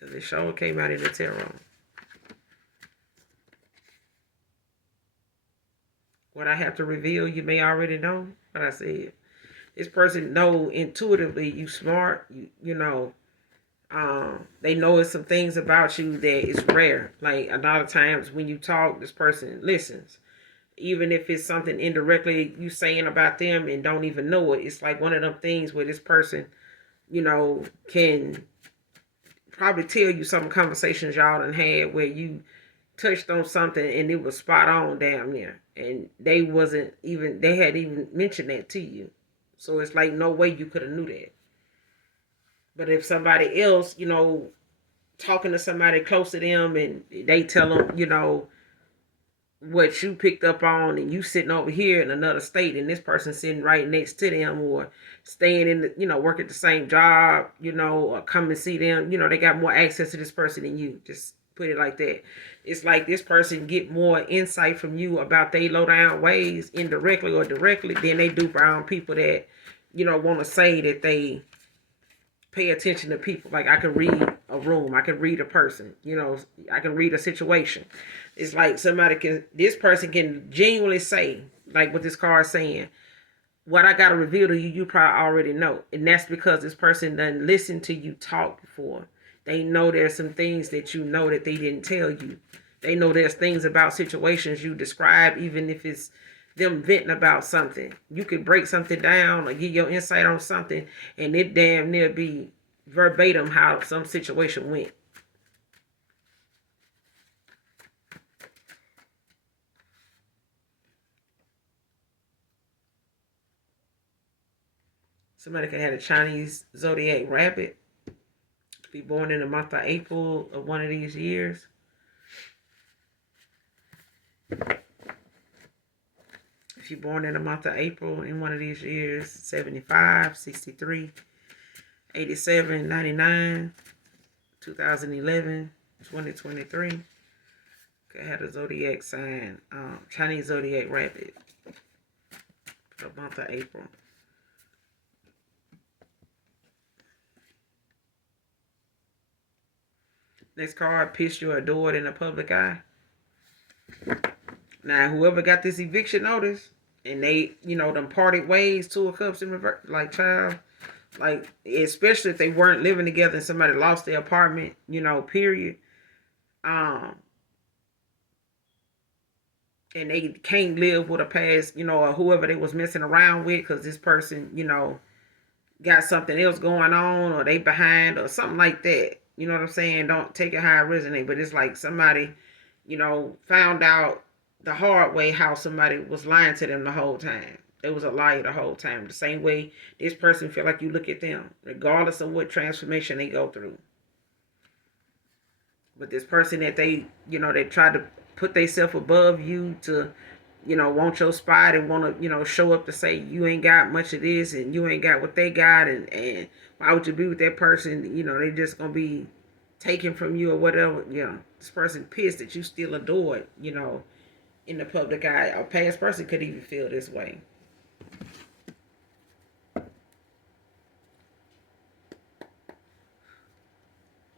Because it sure came out in the tarot. What I have to reveal, you may already know. But I said, this person know intuitively you smart. They know it's some things about you that is rare. Like a lot of times when you talk, this person listens. Even if it's something indirectly you saying about them and don't even know it. It's like one of them things where this person, can probably tell you some conversations y'all done had where you touched on something and it was spot on damn near. And they hadn't even mentioned that to you. So it's like no way you could have knew that. But if somebody else, talking to somebody close to them and they tell them, what you picked up on, and you sitting over here in another state and this person sitting right next to them, or staying in the, work at the same job, or come and see them, they got more access to this person than you. Just put it like that. It's like this person get more insight from you about they low down ways, indirectly or directly, than they do around people that, want to say that they pay attention to people. Like I can read a room, I can read a person, I can read a situation. It's like this person can genuinely say, like what this card is saying, what I got to reveal to you, you probably already know. And that's because this person done listened to you talk before. They know there's some things that you know that they didn't tell you. They know there's things about situations you describe, even if it's them venting about something. You could break something down or give your insight on something, and it damn near be verbatim how some situation went. Somebody could have a Chinese zodiac rabbit, be born in the month of April of one of these years. If you're born in the month of April in one of these years, 75, 63, 87, 99, 2011, 2023, could have a zodiac sign, Chinese zodiac rabbit for the month of April. Next card, pissed you adored in the public eye. Now, whoever got this eviction notice and they, them parted ways, 2 of Cups in reverse, like, child, like, especially if they weren't living together and somebody lost their apartment, period. And they can't live with a past, or whoever they was messing around with because this person, got something else going on or they behind or something like that. You know what I'm saying? Don't take it how it resonate, but it's like somebody, found out the hard way how somebody was lying to them the whole time. They was a liar the whole time. The same way this person feel like you look at them, regardless of what transformation they go through. But this person that they, they try to put themselves above you to, want your spot and want to, show up to say you ain't got much of this and you ain't got what they got and why would you be with that person? They just gonna be taken from you or whatever. This person pissed that you still adored, in the public eye. A past person could even feel this way.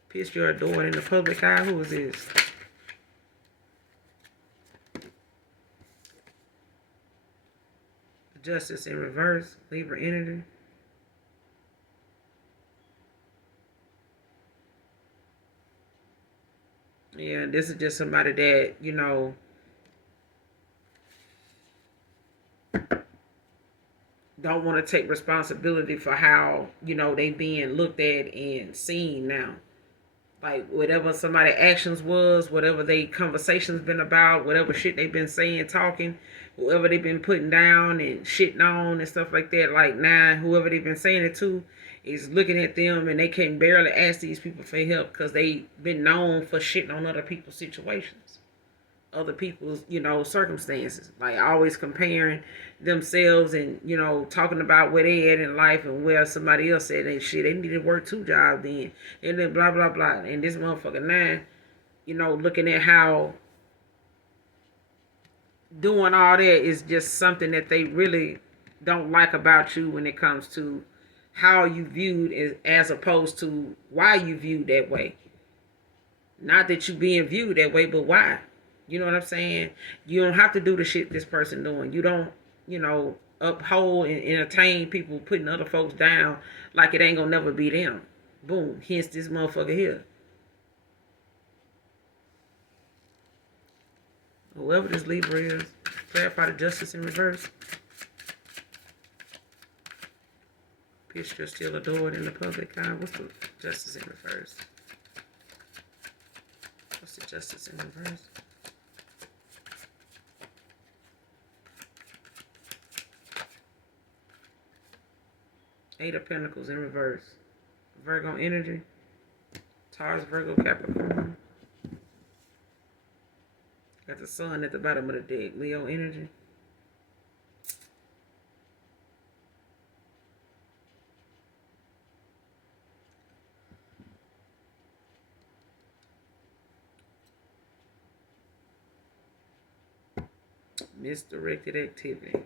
Pissed you're adored in the public eye. Who is this? Justice in reverse, Libra energy. Yeah, this is just somebody that, don't want to take responsibility for how, they being looked at and seen now. Like, whatever somebody actions was, whatever they conversations been about, whatever shit they been saying, talking, whoever they been putting down and shitting on and stuff like that, like now, whoever they been saying it to is looking at them and they can barely ask these people for help because they been known for shitting on other people's situations, other people's, circumstances. Like, always comparing themselves and, talking about where they at in life and where somebody else said they shit. They need to work 2 jobs then. And then blah, blah, blah. And this motherfucker now, looking at how doing all that is just something that they really don't like about you when it comes to how you viewed as opposed to why you viewed that way. Not that you being viewed that way, but why? You know what I'm saying? You don't have to do the shit this person doing. You don't, uphold and entertain people putting other folks down like it ain't gonna never be them. Boom. Hence this motherfucker here. Whoever this Libra is, clarify the justice in reverse. Picture still adored in the public eye. What's the justice in reverse? What's the justice in reverse? Eight of Pentacles in reverse. Virgo energy. Taurus, Virgo, Capricorn. Got the sun at the bottom of the deck. Leo energy. Misdirected activity.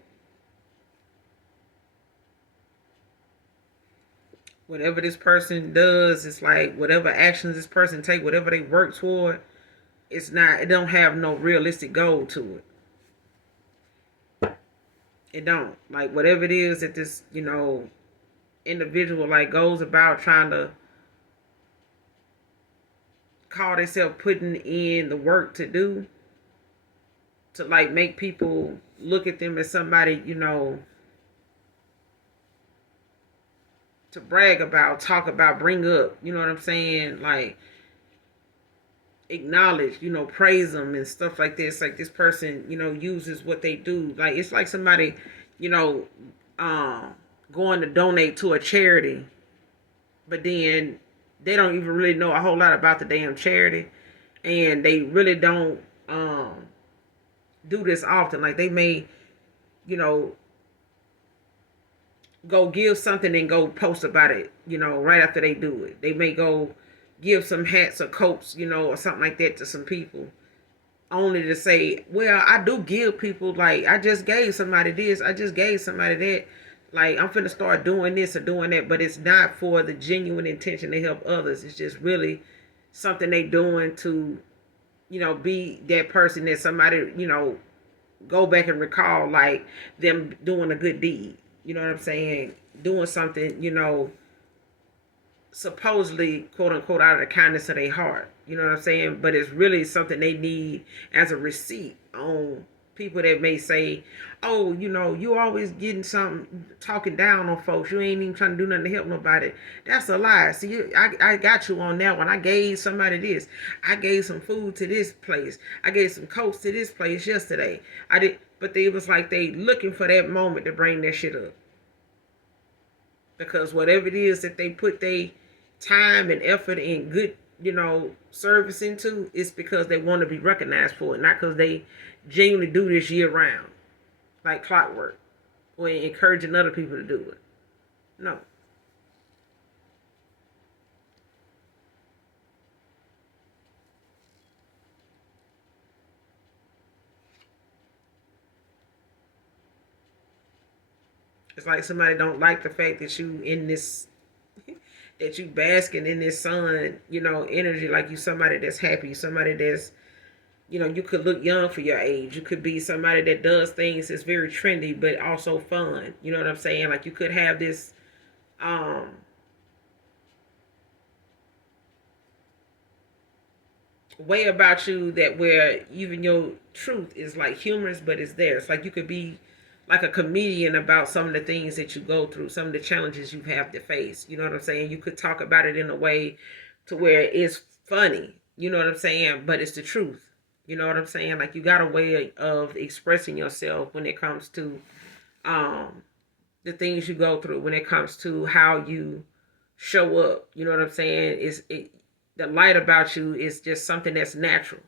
Whatever this person does, it's like whatever actions this person take, whatever they work toward, it don't have no realistic goal to it. It don't. Like, whatever it is that this, individual like goes about trying to call themselves putting in the work to do, to like make people, look at them as somebody, to brag about, talk about, bring up, you know what I'm saying? Like, acknowledge, praise them and stuff like this. Like, this person, uses what they do. Like, it's like somebody, you know, um, going to donate to a charity, but then they don't even really know a whole lot about the damn charity, and they really don't do this often. Like, they may, you know, go give something and go post about it, right after they do it. They may go give some hats or coats, or something like that to some people, only to say, well, I do give people, like, I just gave somebody this, I just gave somebody that. Like, I'm finna start doing this or doing that, but it's not for the genuine intention to help others. It's just really something they doing to, be that person that somebody, go back and recall, like, them doing a good deed. You know what I'm saying? Doing something, supposedly, quote unquote, out of the kindness of their heart. You know what I'm saying? But it's really something they need as a receipt on people that may say, oh, you always getting something, talking down on folks. You ain't even trying to do nothing to help nobody. That's a lie. See, I got you on that one. I gave somebody this. I gave some food to this place. I gave some coats to this place yesterday. I did. But it was like they looking for that moment to bring that shit up. Because whatever it is that they put they time and effort and good, service into, it's because they want to be recognized for it, not because they genuinely do this year round, like clockwork, or encouraging other people to do it. No. It's like somebody don't like the fact that you in this, that you basking in this sun, energy, like you somebody that's happy, somebody that's, you could look young for your age. You could be somebody that does things that's very trendy, but also fun. You know what I'm saying? Like, you could have this um way about you that where even your truth is like humorous, but it's there. It's like you could be like a comedian about some of the things that you go through, some of the challenges you have to face. You know what I'm saying? You could talk about it in a way to where it's funny. You know what I'm saying? But it's the truth. You know what I'm saying? Like, you got a way of expressing yourself when it comes to um the things you go through, when it comes to how you show up. You know what I'm saying? The light about you is just something that's natural.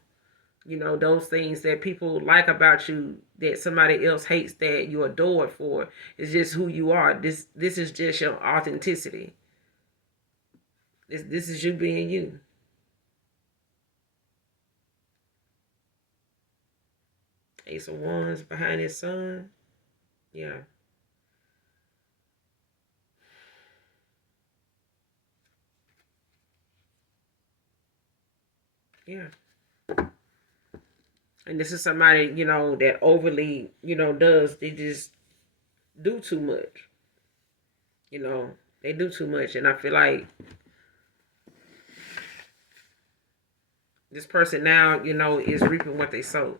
Those things that people like about you that somebody else hates, that you adore for, is just who you are. This is just your authenticity. This is you being you. Ace of Wands behind his son. Yeah. Yeah. And this is somebody, that overly, does, they just do too much. They do too much. And I feel like this person now, is reaping what they sowed.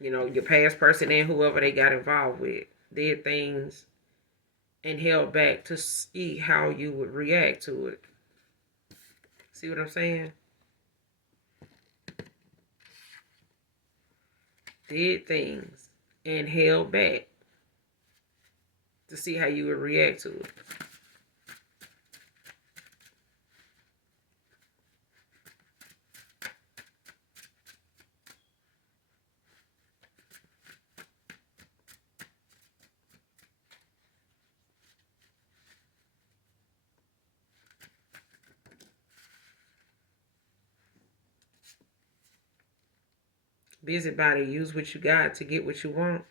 Your past person and whoever they got involved with did things and held back to see how you would react to it. See what I'm saying? Did things and held back to see how you would react to it. Busybody, use what you got to get what you want.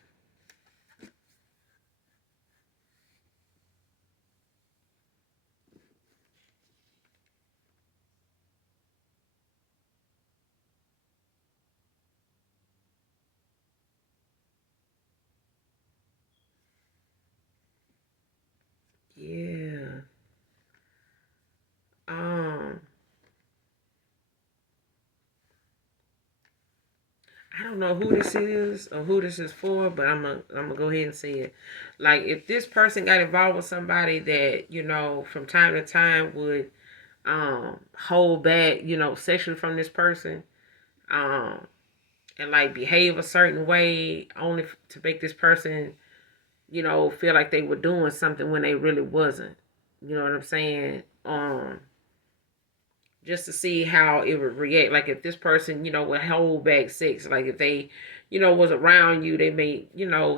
Yeah. Um, I don't know who this is or who this is for, but I'm gonna go ahead and say it. Like if this person got involved with somebody that from time to time would hold back sexually from this person, um and like behave a certain way only to make this person feel like they were doing something when they really wasn't. You know what I'm saying? Just to see how it would react. Like if this person, would hold back sex. Like if they, was around you, they may,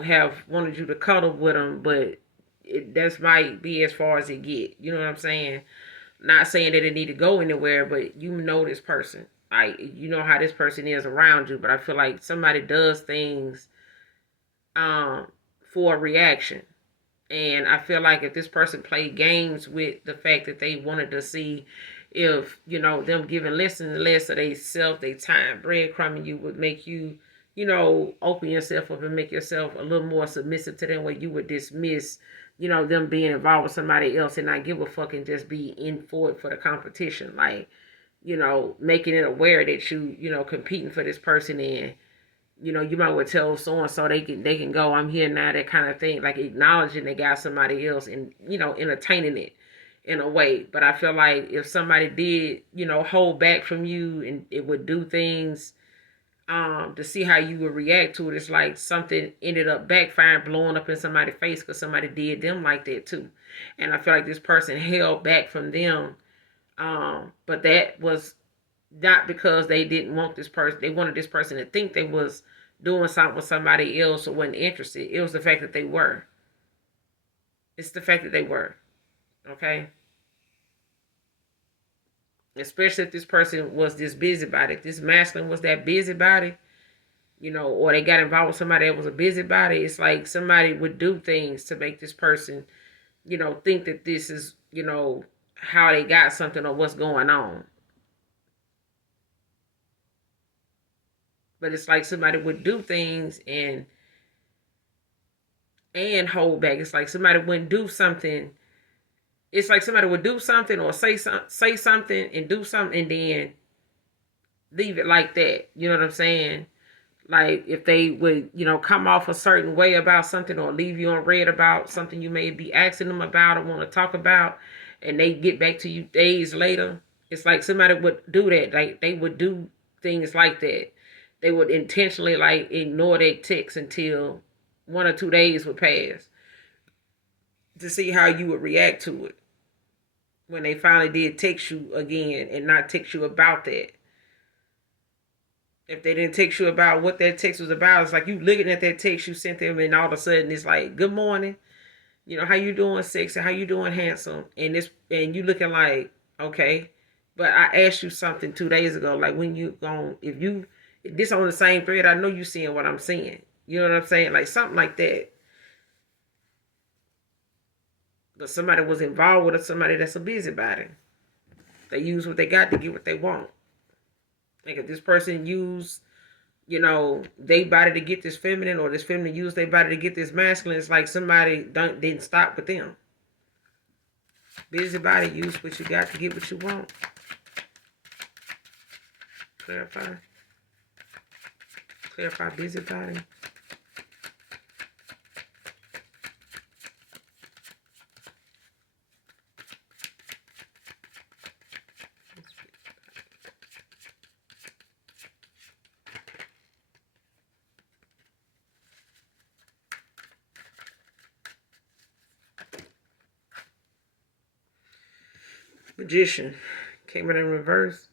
have wanted you to cuddle with them, but that might be as far as it get. You know what I'm saying? Not saying that it need to go anywhere, but you know this person. Like you know how this person is around you. But I feel like somebody does things um for a reaction. And I feel like if this person played games with the fact that they wanted to see if, them giving less and less of they self, they time, breadcrumbing you would make you, open yourself up and make yourself a little more submissive to them where you would dismiss, them being involved with somebody else and not give a fuck and just be in for it for the competition. Like, making it aware that competing for this person and you might well tell so and so they can go. I'm here now. That kind of thing, like acknowledging they got somebody else and entertaining it in a way. But I feel like if somebody did hold back from you and it would do things to see how you would react to it, it's like something ended up backfiring, blowing up in somebody's face because somebody did them like that too. And I feel like this person held back from them, but that was not because they didn't want this person. They wanted this person to think they was doing something with somebody else or wasn't interested. It was the fact that they were. It's the fact that they were. Okay? Especially if this person was this busybody. If this masculine was that busybody, or they got involved with somebody that was a busybody, it's like somebody would do things to make this person, think that this is, how they got something or what's going on. But it's like somebody would do things and hold back. It's like somebody wouldn't do something. It's like somebody would do something or say something and do something and then leave it like that. You know what I'm saying? Like if they would, come off a certain way about something or leave you on red about something you may be asking them about or want to talk about, and they get back to you days later. It's like somebody would do that. Like they would do things like that. They would intentionally like ignore their texts until 1 or 2 days would pass to see how you would react to it when they finally did text you again and not text you about that. If they didn't text you about what that text was about, it's like you looking at that text you sent them and all of a sudden it's like, good morning. How you doing, sexy? How you doing, handsome? And you looking like, okay. But I asked you something 2 days ago, like when you going if this on the same thread, I know you seeing what I'm seeing. You know what I'm saying? Like something like that. But somebody was involved with somebody that's a busybody. They use what they got to get what they want. Like if this person used, they body to get this feminine, or this feminine used their body to get this masculine, it's like somebody didn't stop with them. Busybody, use what you got to get what you want. Clarify. Clarify busybody. Magician. Came out in reverse.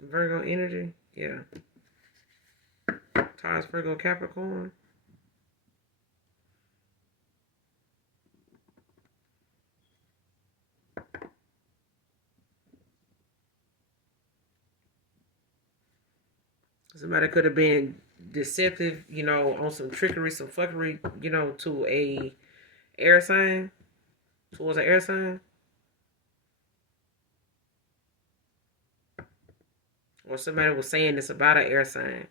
Virgo energy. Yeah. Taurus, Virgo, Capricorn. Somebody could have been deceptive, on some trickery, some fuckery, to a air sign. Towards an air sign. Or somebody was saying this about an air sign.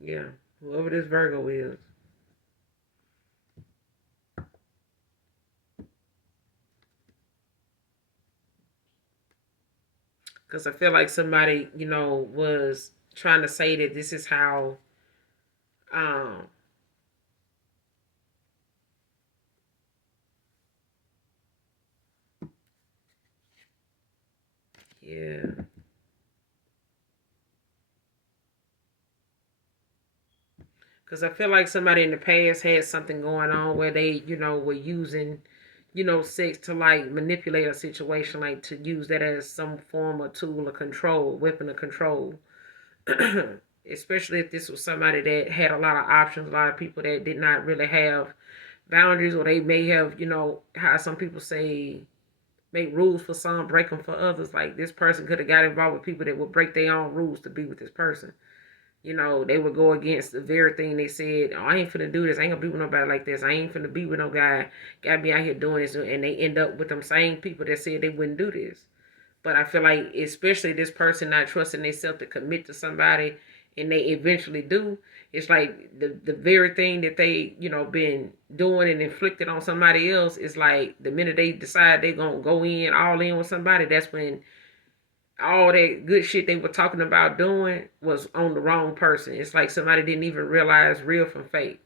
Yeah. Whoever this Virgo is. Because I feel like somebody, was trying to say that this is how, um, yeah. Because I feel like somebody in the past had something going on where they, were using, sex to like manipulate a situation, like to use that as some form of tool of control, weapon of control. Especially if this was somebody that had a lot of options, a lot of people that did not really have boundaries, or they may have, how some people say, make rules for some, break them for others. Like this person could have got involved with people that would break their own rules to be with this person. They would go against the very thing they said. Oh, I ain't finna do this. I ain't gonna be with nobody like this. I ain't finna be with no guy. Gotta be out here doing this. And they end up with them same people that said they wouldn't do this. But I feel like, especially this person not trusting themselves to commit to somebody, and they eventually do, it's like the very thing that they, been doing and inflicted on somebody else is like the minute they decide they gonna go in all in with somebody, that's when all that good shit they were talking about doing was on the wrong person. It's like somebody didn't even realize real from fake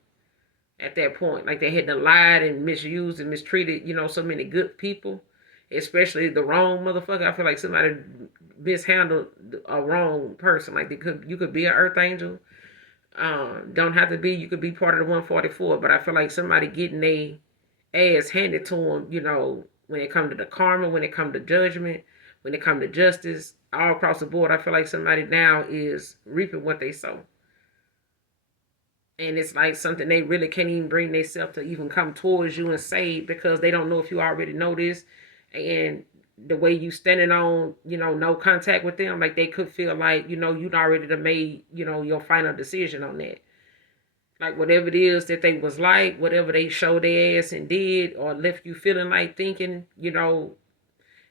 at that point. Like they had to lied and misused and mistreated, so many good people, especially the wrong motherfucker. I feel like somebody mishandled a wrong person. Like you could be an earth angel. Don't have to be. You could be part of the 144. But I feel like somebody getting a ass handed to them, when it comes to the karma, when it comes to judgment, when it comes to justice, all across the board. I feel like somebody now is reaping what they sow. And it's like something they really can't even bring themselves to even come towards you and say, because they don't know if you already know this. And the way you standing on, no contact with them, like they could feel like, you'd already done made, your final decision on that. Like whatever it is that they was like, whatever they showed their ass and did, or left you feeling like thinking,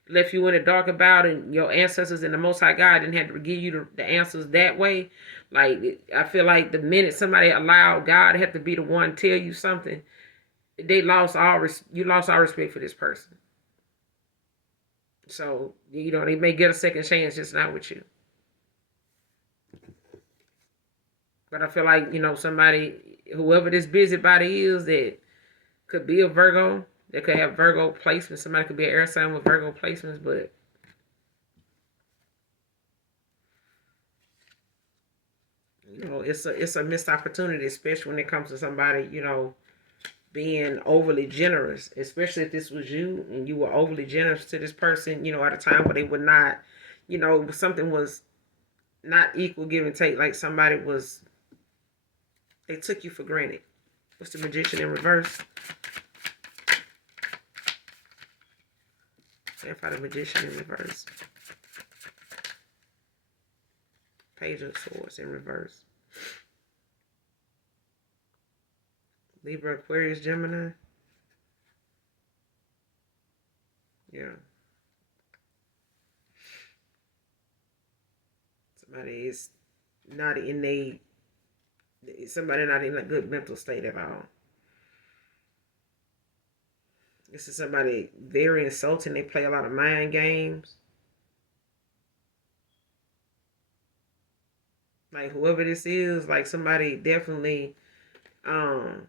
left you in the dark about, and your ancestors and the Most High God didn't have to give you the answers that way. Like I feel like the minute somebody allowed God to have to be the one to tell you something, they lost all you lost all respect for this person. So they may get a second chance, just not with you. But I feel like somebody, whoever this busybody is, that could be a Virgo, that could have Virgo placements. Somebody could be an air sign with Virgo placements, but it's a missed opportunity, especially when it comes to somebody being overly generous, especially if this was you and you were overly generous to this person, at a time where they would not, something was not equal give and take, like somebody was, they took you for granted. What's the Magician in reverse? Clarify the Magician in reverse. Page of Swords in reverse. Libra, Aquarius, Gemini. Yeah. Somebody is not in somebody not in a good mental state at all. This is somebody very insulting. They play a lot of mind games. Like whoever this is, like somebody definitely don't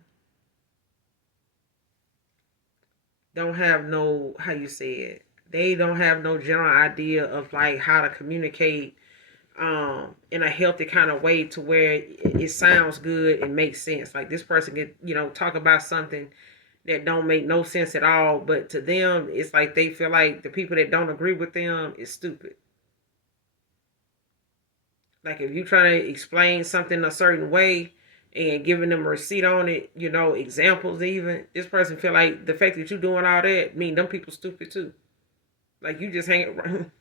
have no, how you say it, they don't have no general idea of like how to communicate in a healthy kind of way to where it sounds good and makes sense. Like this person could, talk about something that don't make no sense at all, but to them it's like they feel like the people that don't agree with them is stupid. Like if you try to explain something a certain way and giving them a receipt on it, examples even, this person feel like the fact that you doing all that mean them people stupid too. Like you just hang around.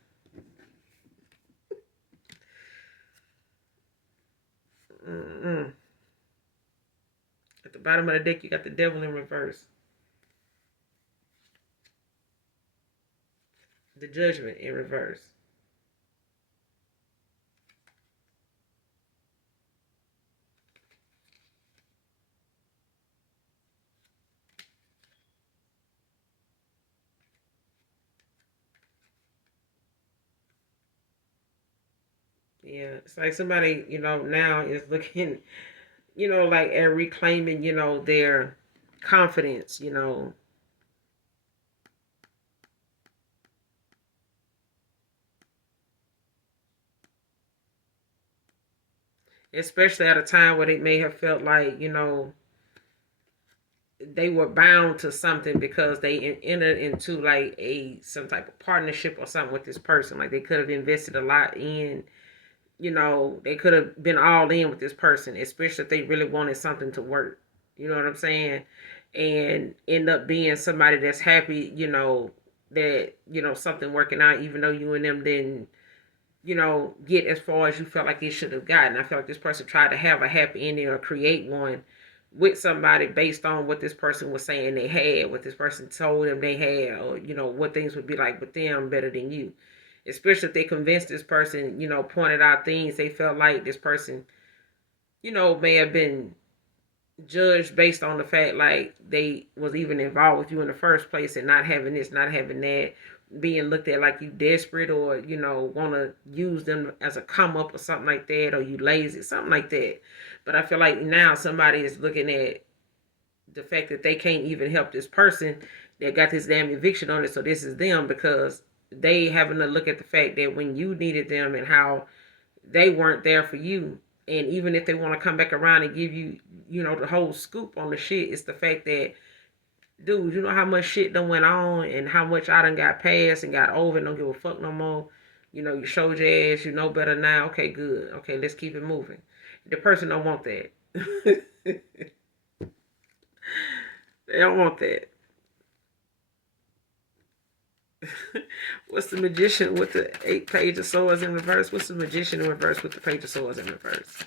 At the bottom of the deck, you got the Devil in reverse. The Judgment in reverse. Yeah, it's like somebody, now is looking, like at reclaiming, their confidence. Especially at a time where they may have felt like, they were bound to something because they entered into like some type of partnership or something with this person. Like they could have invested a lot in, they could have been all in with this person, especially if they really wanted something to work. You know what I'm saying? And end up being somebody that's happy, that, something working out, even though you and them didn't, get as far as you felt like it should have gotten. I felt like this person tried to have a happy ending or create one with somebody based on what this person was saying they had, what this person told them they had, or, what things would be like with them better than you. Especially if they convinced this person, pointed out things they felt like this person, may have been judged based on the fact like they was even involved with you in the first place and not having this, not having that, being looked at like you desperate or want to use them as a come up or something like that, or you lazy, something like that. But I feel like now somebody is looking at the fact that they can't even help this person that got this damn eviction on it, so this is them, because they having to look at the fact that when you needed them and how they weren't there for you. And even if they want to come back around and give you, the whole scoop on the shit, it's the fact that, dude, you know how much shit done went on and how much I done got past and got over and don't give a fuck no more. You showed your ass, you know better now. Okay, good. Okay, let's keep it moving. The person don't want that. They don't want that. What's the magician with the 8 page of swords in reverse? What's the magician in reverse with the page of swords in reverse?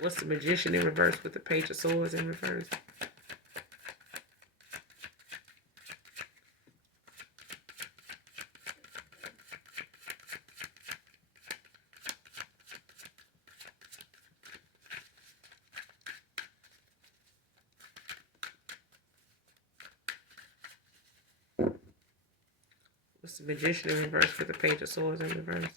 What's the magician in reverse with the page of swords in reverse? What's the magician in reverse with the page of swords in reverse?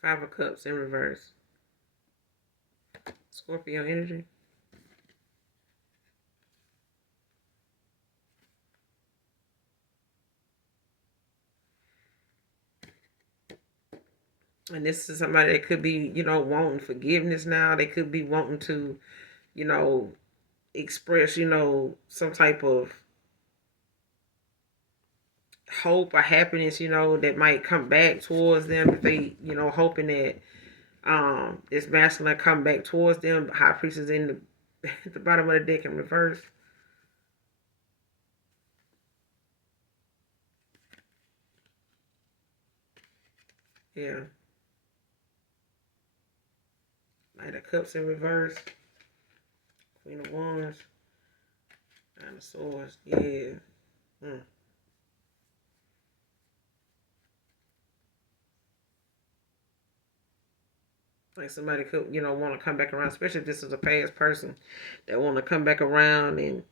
Five of Cups in reverse. Scorpio energy. And this is somebody that could be, wanting forgiveness now. They could be wanting to, you know, express, some type of hope or happiness, that might come back towards them if they, hoping that this masculine come back towards them. High priest is in the at the bottom of the deck in reverse. Yeah. Knight of Cups in reverse. Queen of Wands. Nine of Swords. Yeah. Mm. Like somebody could, want to come back around, especially if this is a past person that want to come back around and,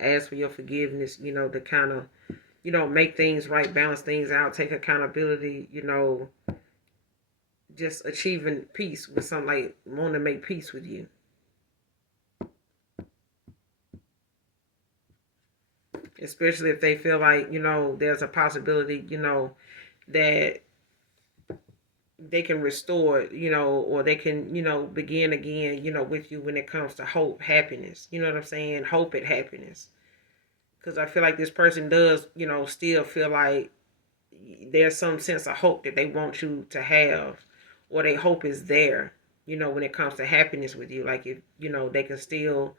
ask for your forgiveness, to kind of, make things right, balance things out, take accountability, just achieving peace with something, like wanting to make peace with you. Especially if they feel like, there's a possibility, that they can restore, or they can, begin again, with you when it comes to hope, happiness. You know what I'm saying? Hope and happiness. Because I feel like this person does, still feel like there's some sense of hope that they want you to have, or they hope is there, when it comes to happiness with you. Like if, they can still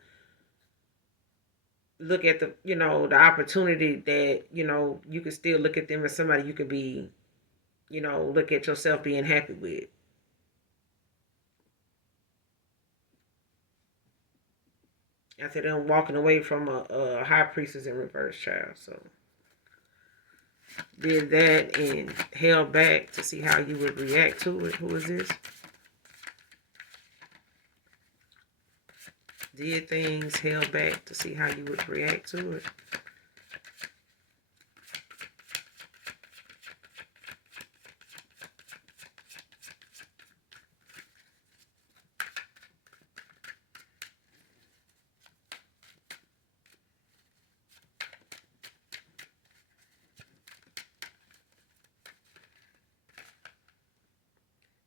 look at the opportunity that, you can still look at them as somebody you could be, look at yourself being happy with. After them walking away from a high priestess in reverse, child. So did that and held back to see how you would react to it. Who is this? Did things, held back to see how you would react to it.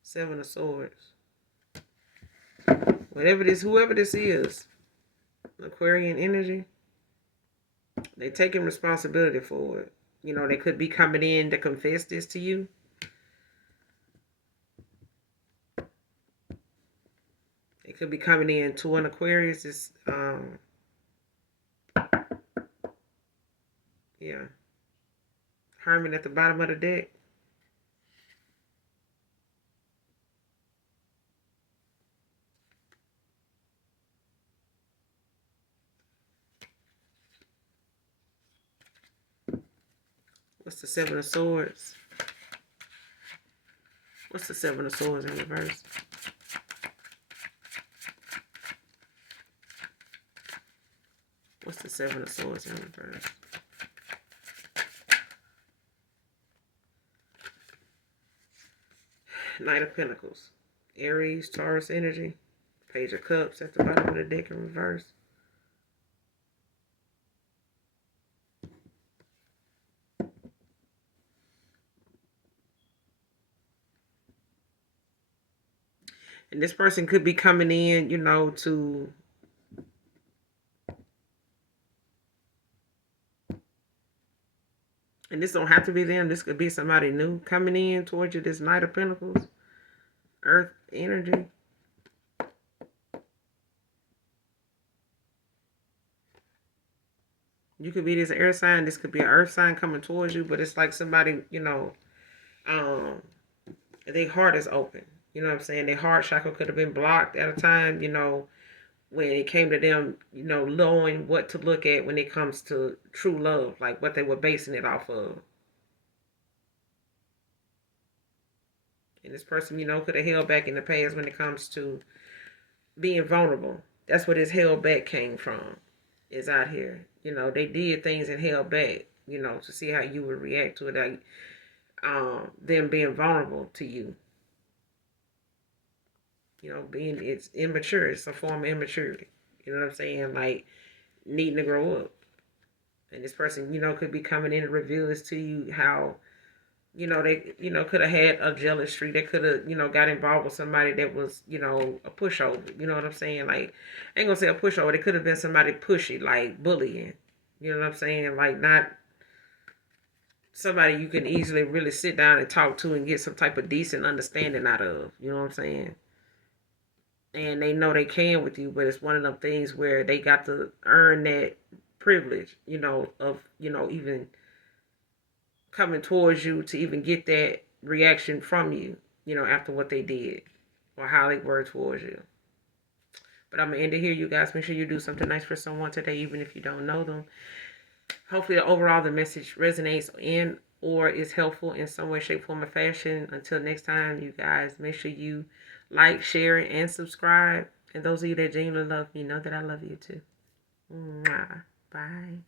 Seven of Swords. Whatever this, whoever this is, Aquarian energy, they're taking responsibility for it. You know, they could be coming in to confess this to you. They could be coming in to an Aquarius. It's, yeah. Hermit at the bottom of the deck. What's the Seven of Swords? What's the Seven of Swords in reverse? What's the Seven of Swords in reverse? Knight of Pentacles. Aries, Taurus energy. Page of Cups at the bottom of the deck in reverse. And this person could be coming in, you know, to and this don't have to be them. This could be somebody new coming in towards you. This Knight of Pentacles. Earth energy. You could be this air sign. This could be an earth sign coming towards you. But it's like somebody, you know, their heart is open. You know what I'm saying? Their heart chakra could have been blocked at a time, you know, when it came to them, you know, knowing what to look at when it comes to true love, like what they were basing it off of. And this person, you know, could have held back in the past when it comes to being vulnerable. That's where this held back came from, is out here. You know, they did things and held back, you know, to see how you would react to it. Like, them being vulnerable to you. You know, it's immature. It's a form of immaturity. You know what I'm saying? Like, needing to grow up. And this person, you know, could be coming in to reveal this to you how, you know, they, you know, could have had a jealous streak. They could have, you know, got involved with somebody that was, you know, a pushover. You know what I'm saying? Like, I ain't gonna say a pushover. It could have been somebody pushy, like bullying. You know what I'm saying? Like, not somebody you can easily really sit down and talk to and get some type of decent understanding out of. You know what I'm saying? And they know they can with you, but it's one of them things where they got to earn that privilege, you know, of, you know, even coming towards you to even get that reaction from you, you know, after what they did or how they were towards you. But I'm going to end it here, you guys. Make sure you do something nice for someone today, even if you don't know them. Hopefully, overall, the message resonates and or is helpful in some way, shape, form, or fashion. Until next time, you guys, make sure you like, share, and subscribe. And those of you that genuinely love me, know that I love you too. Mwah. Bye.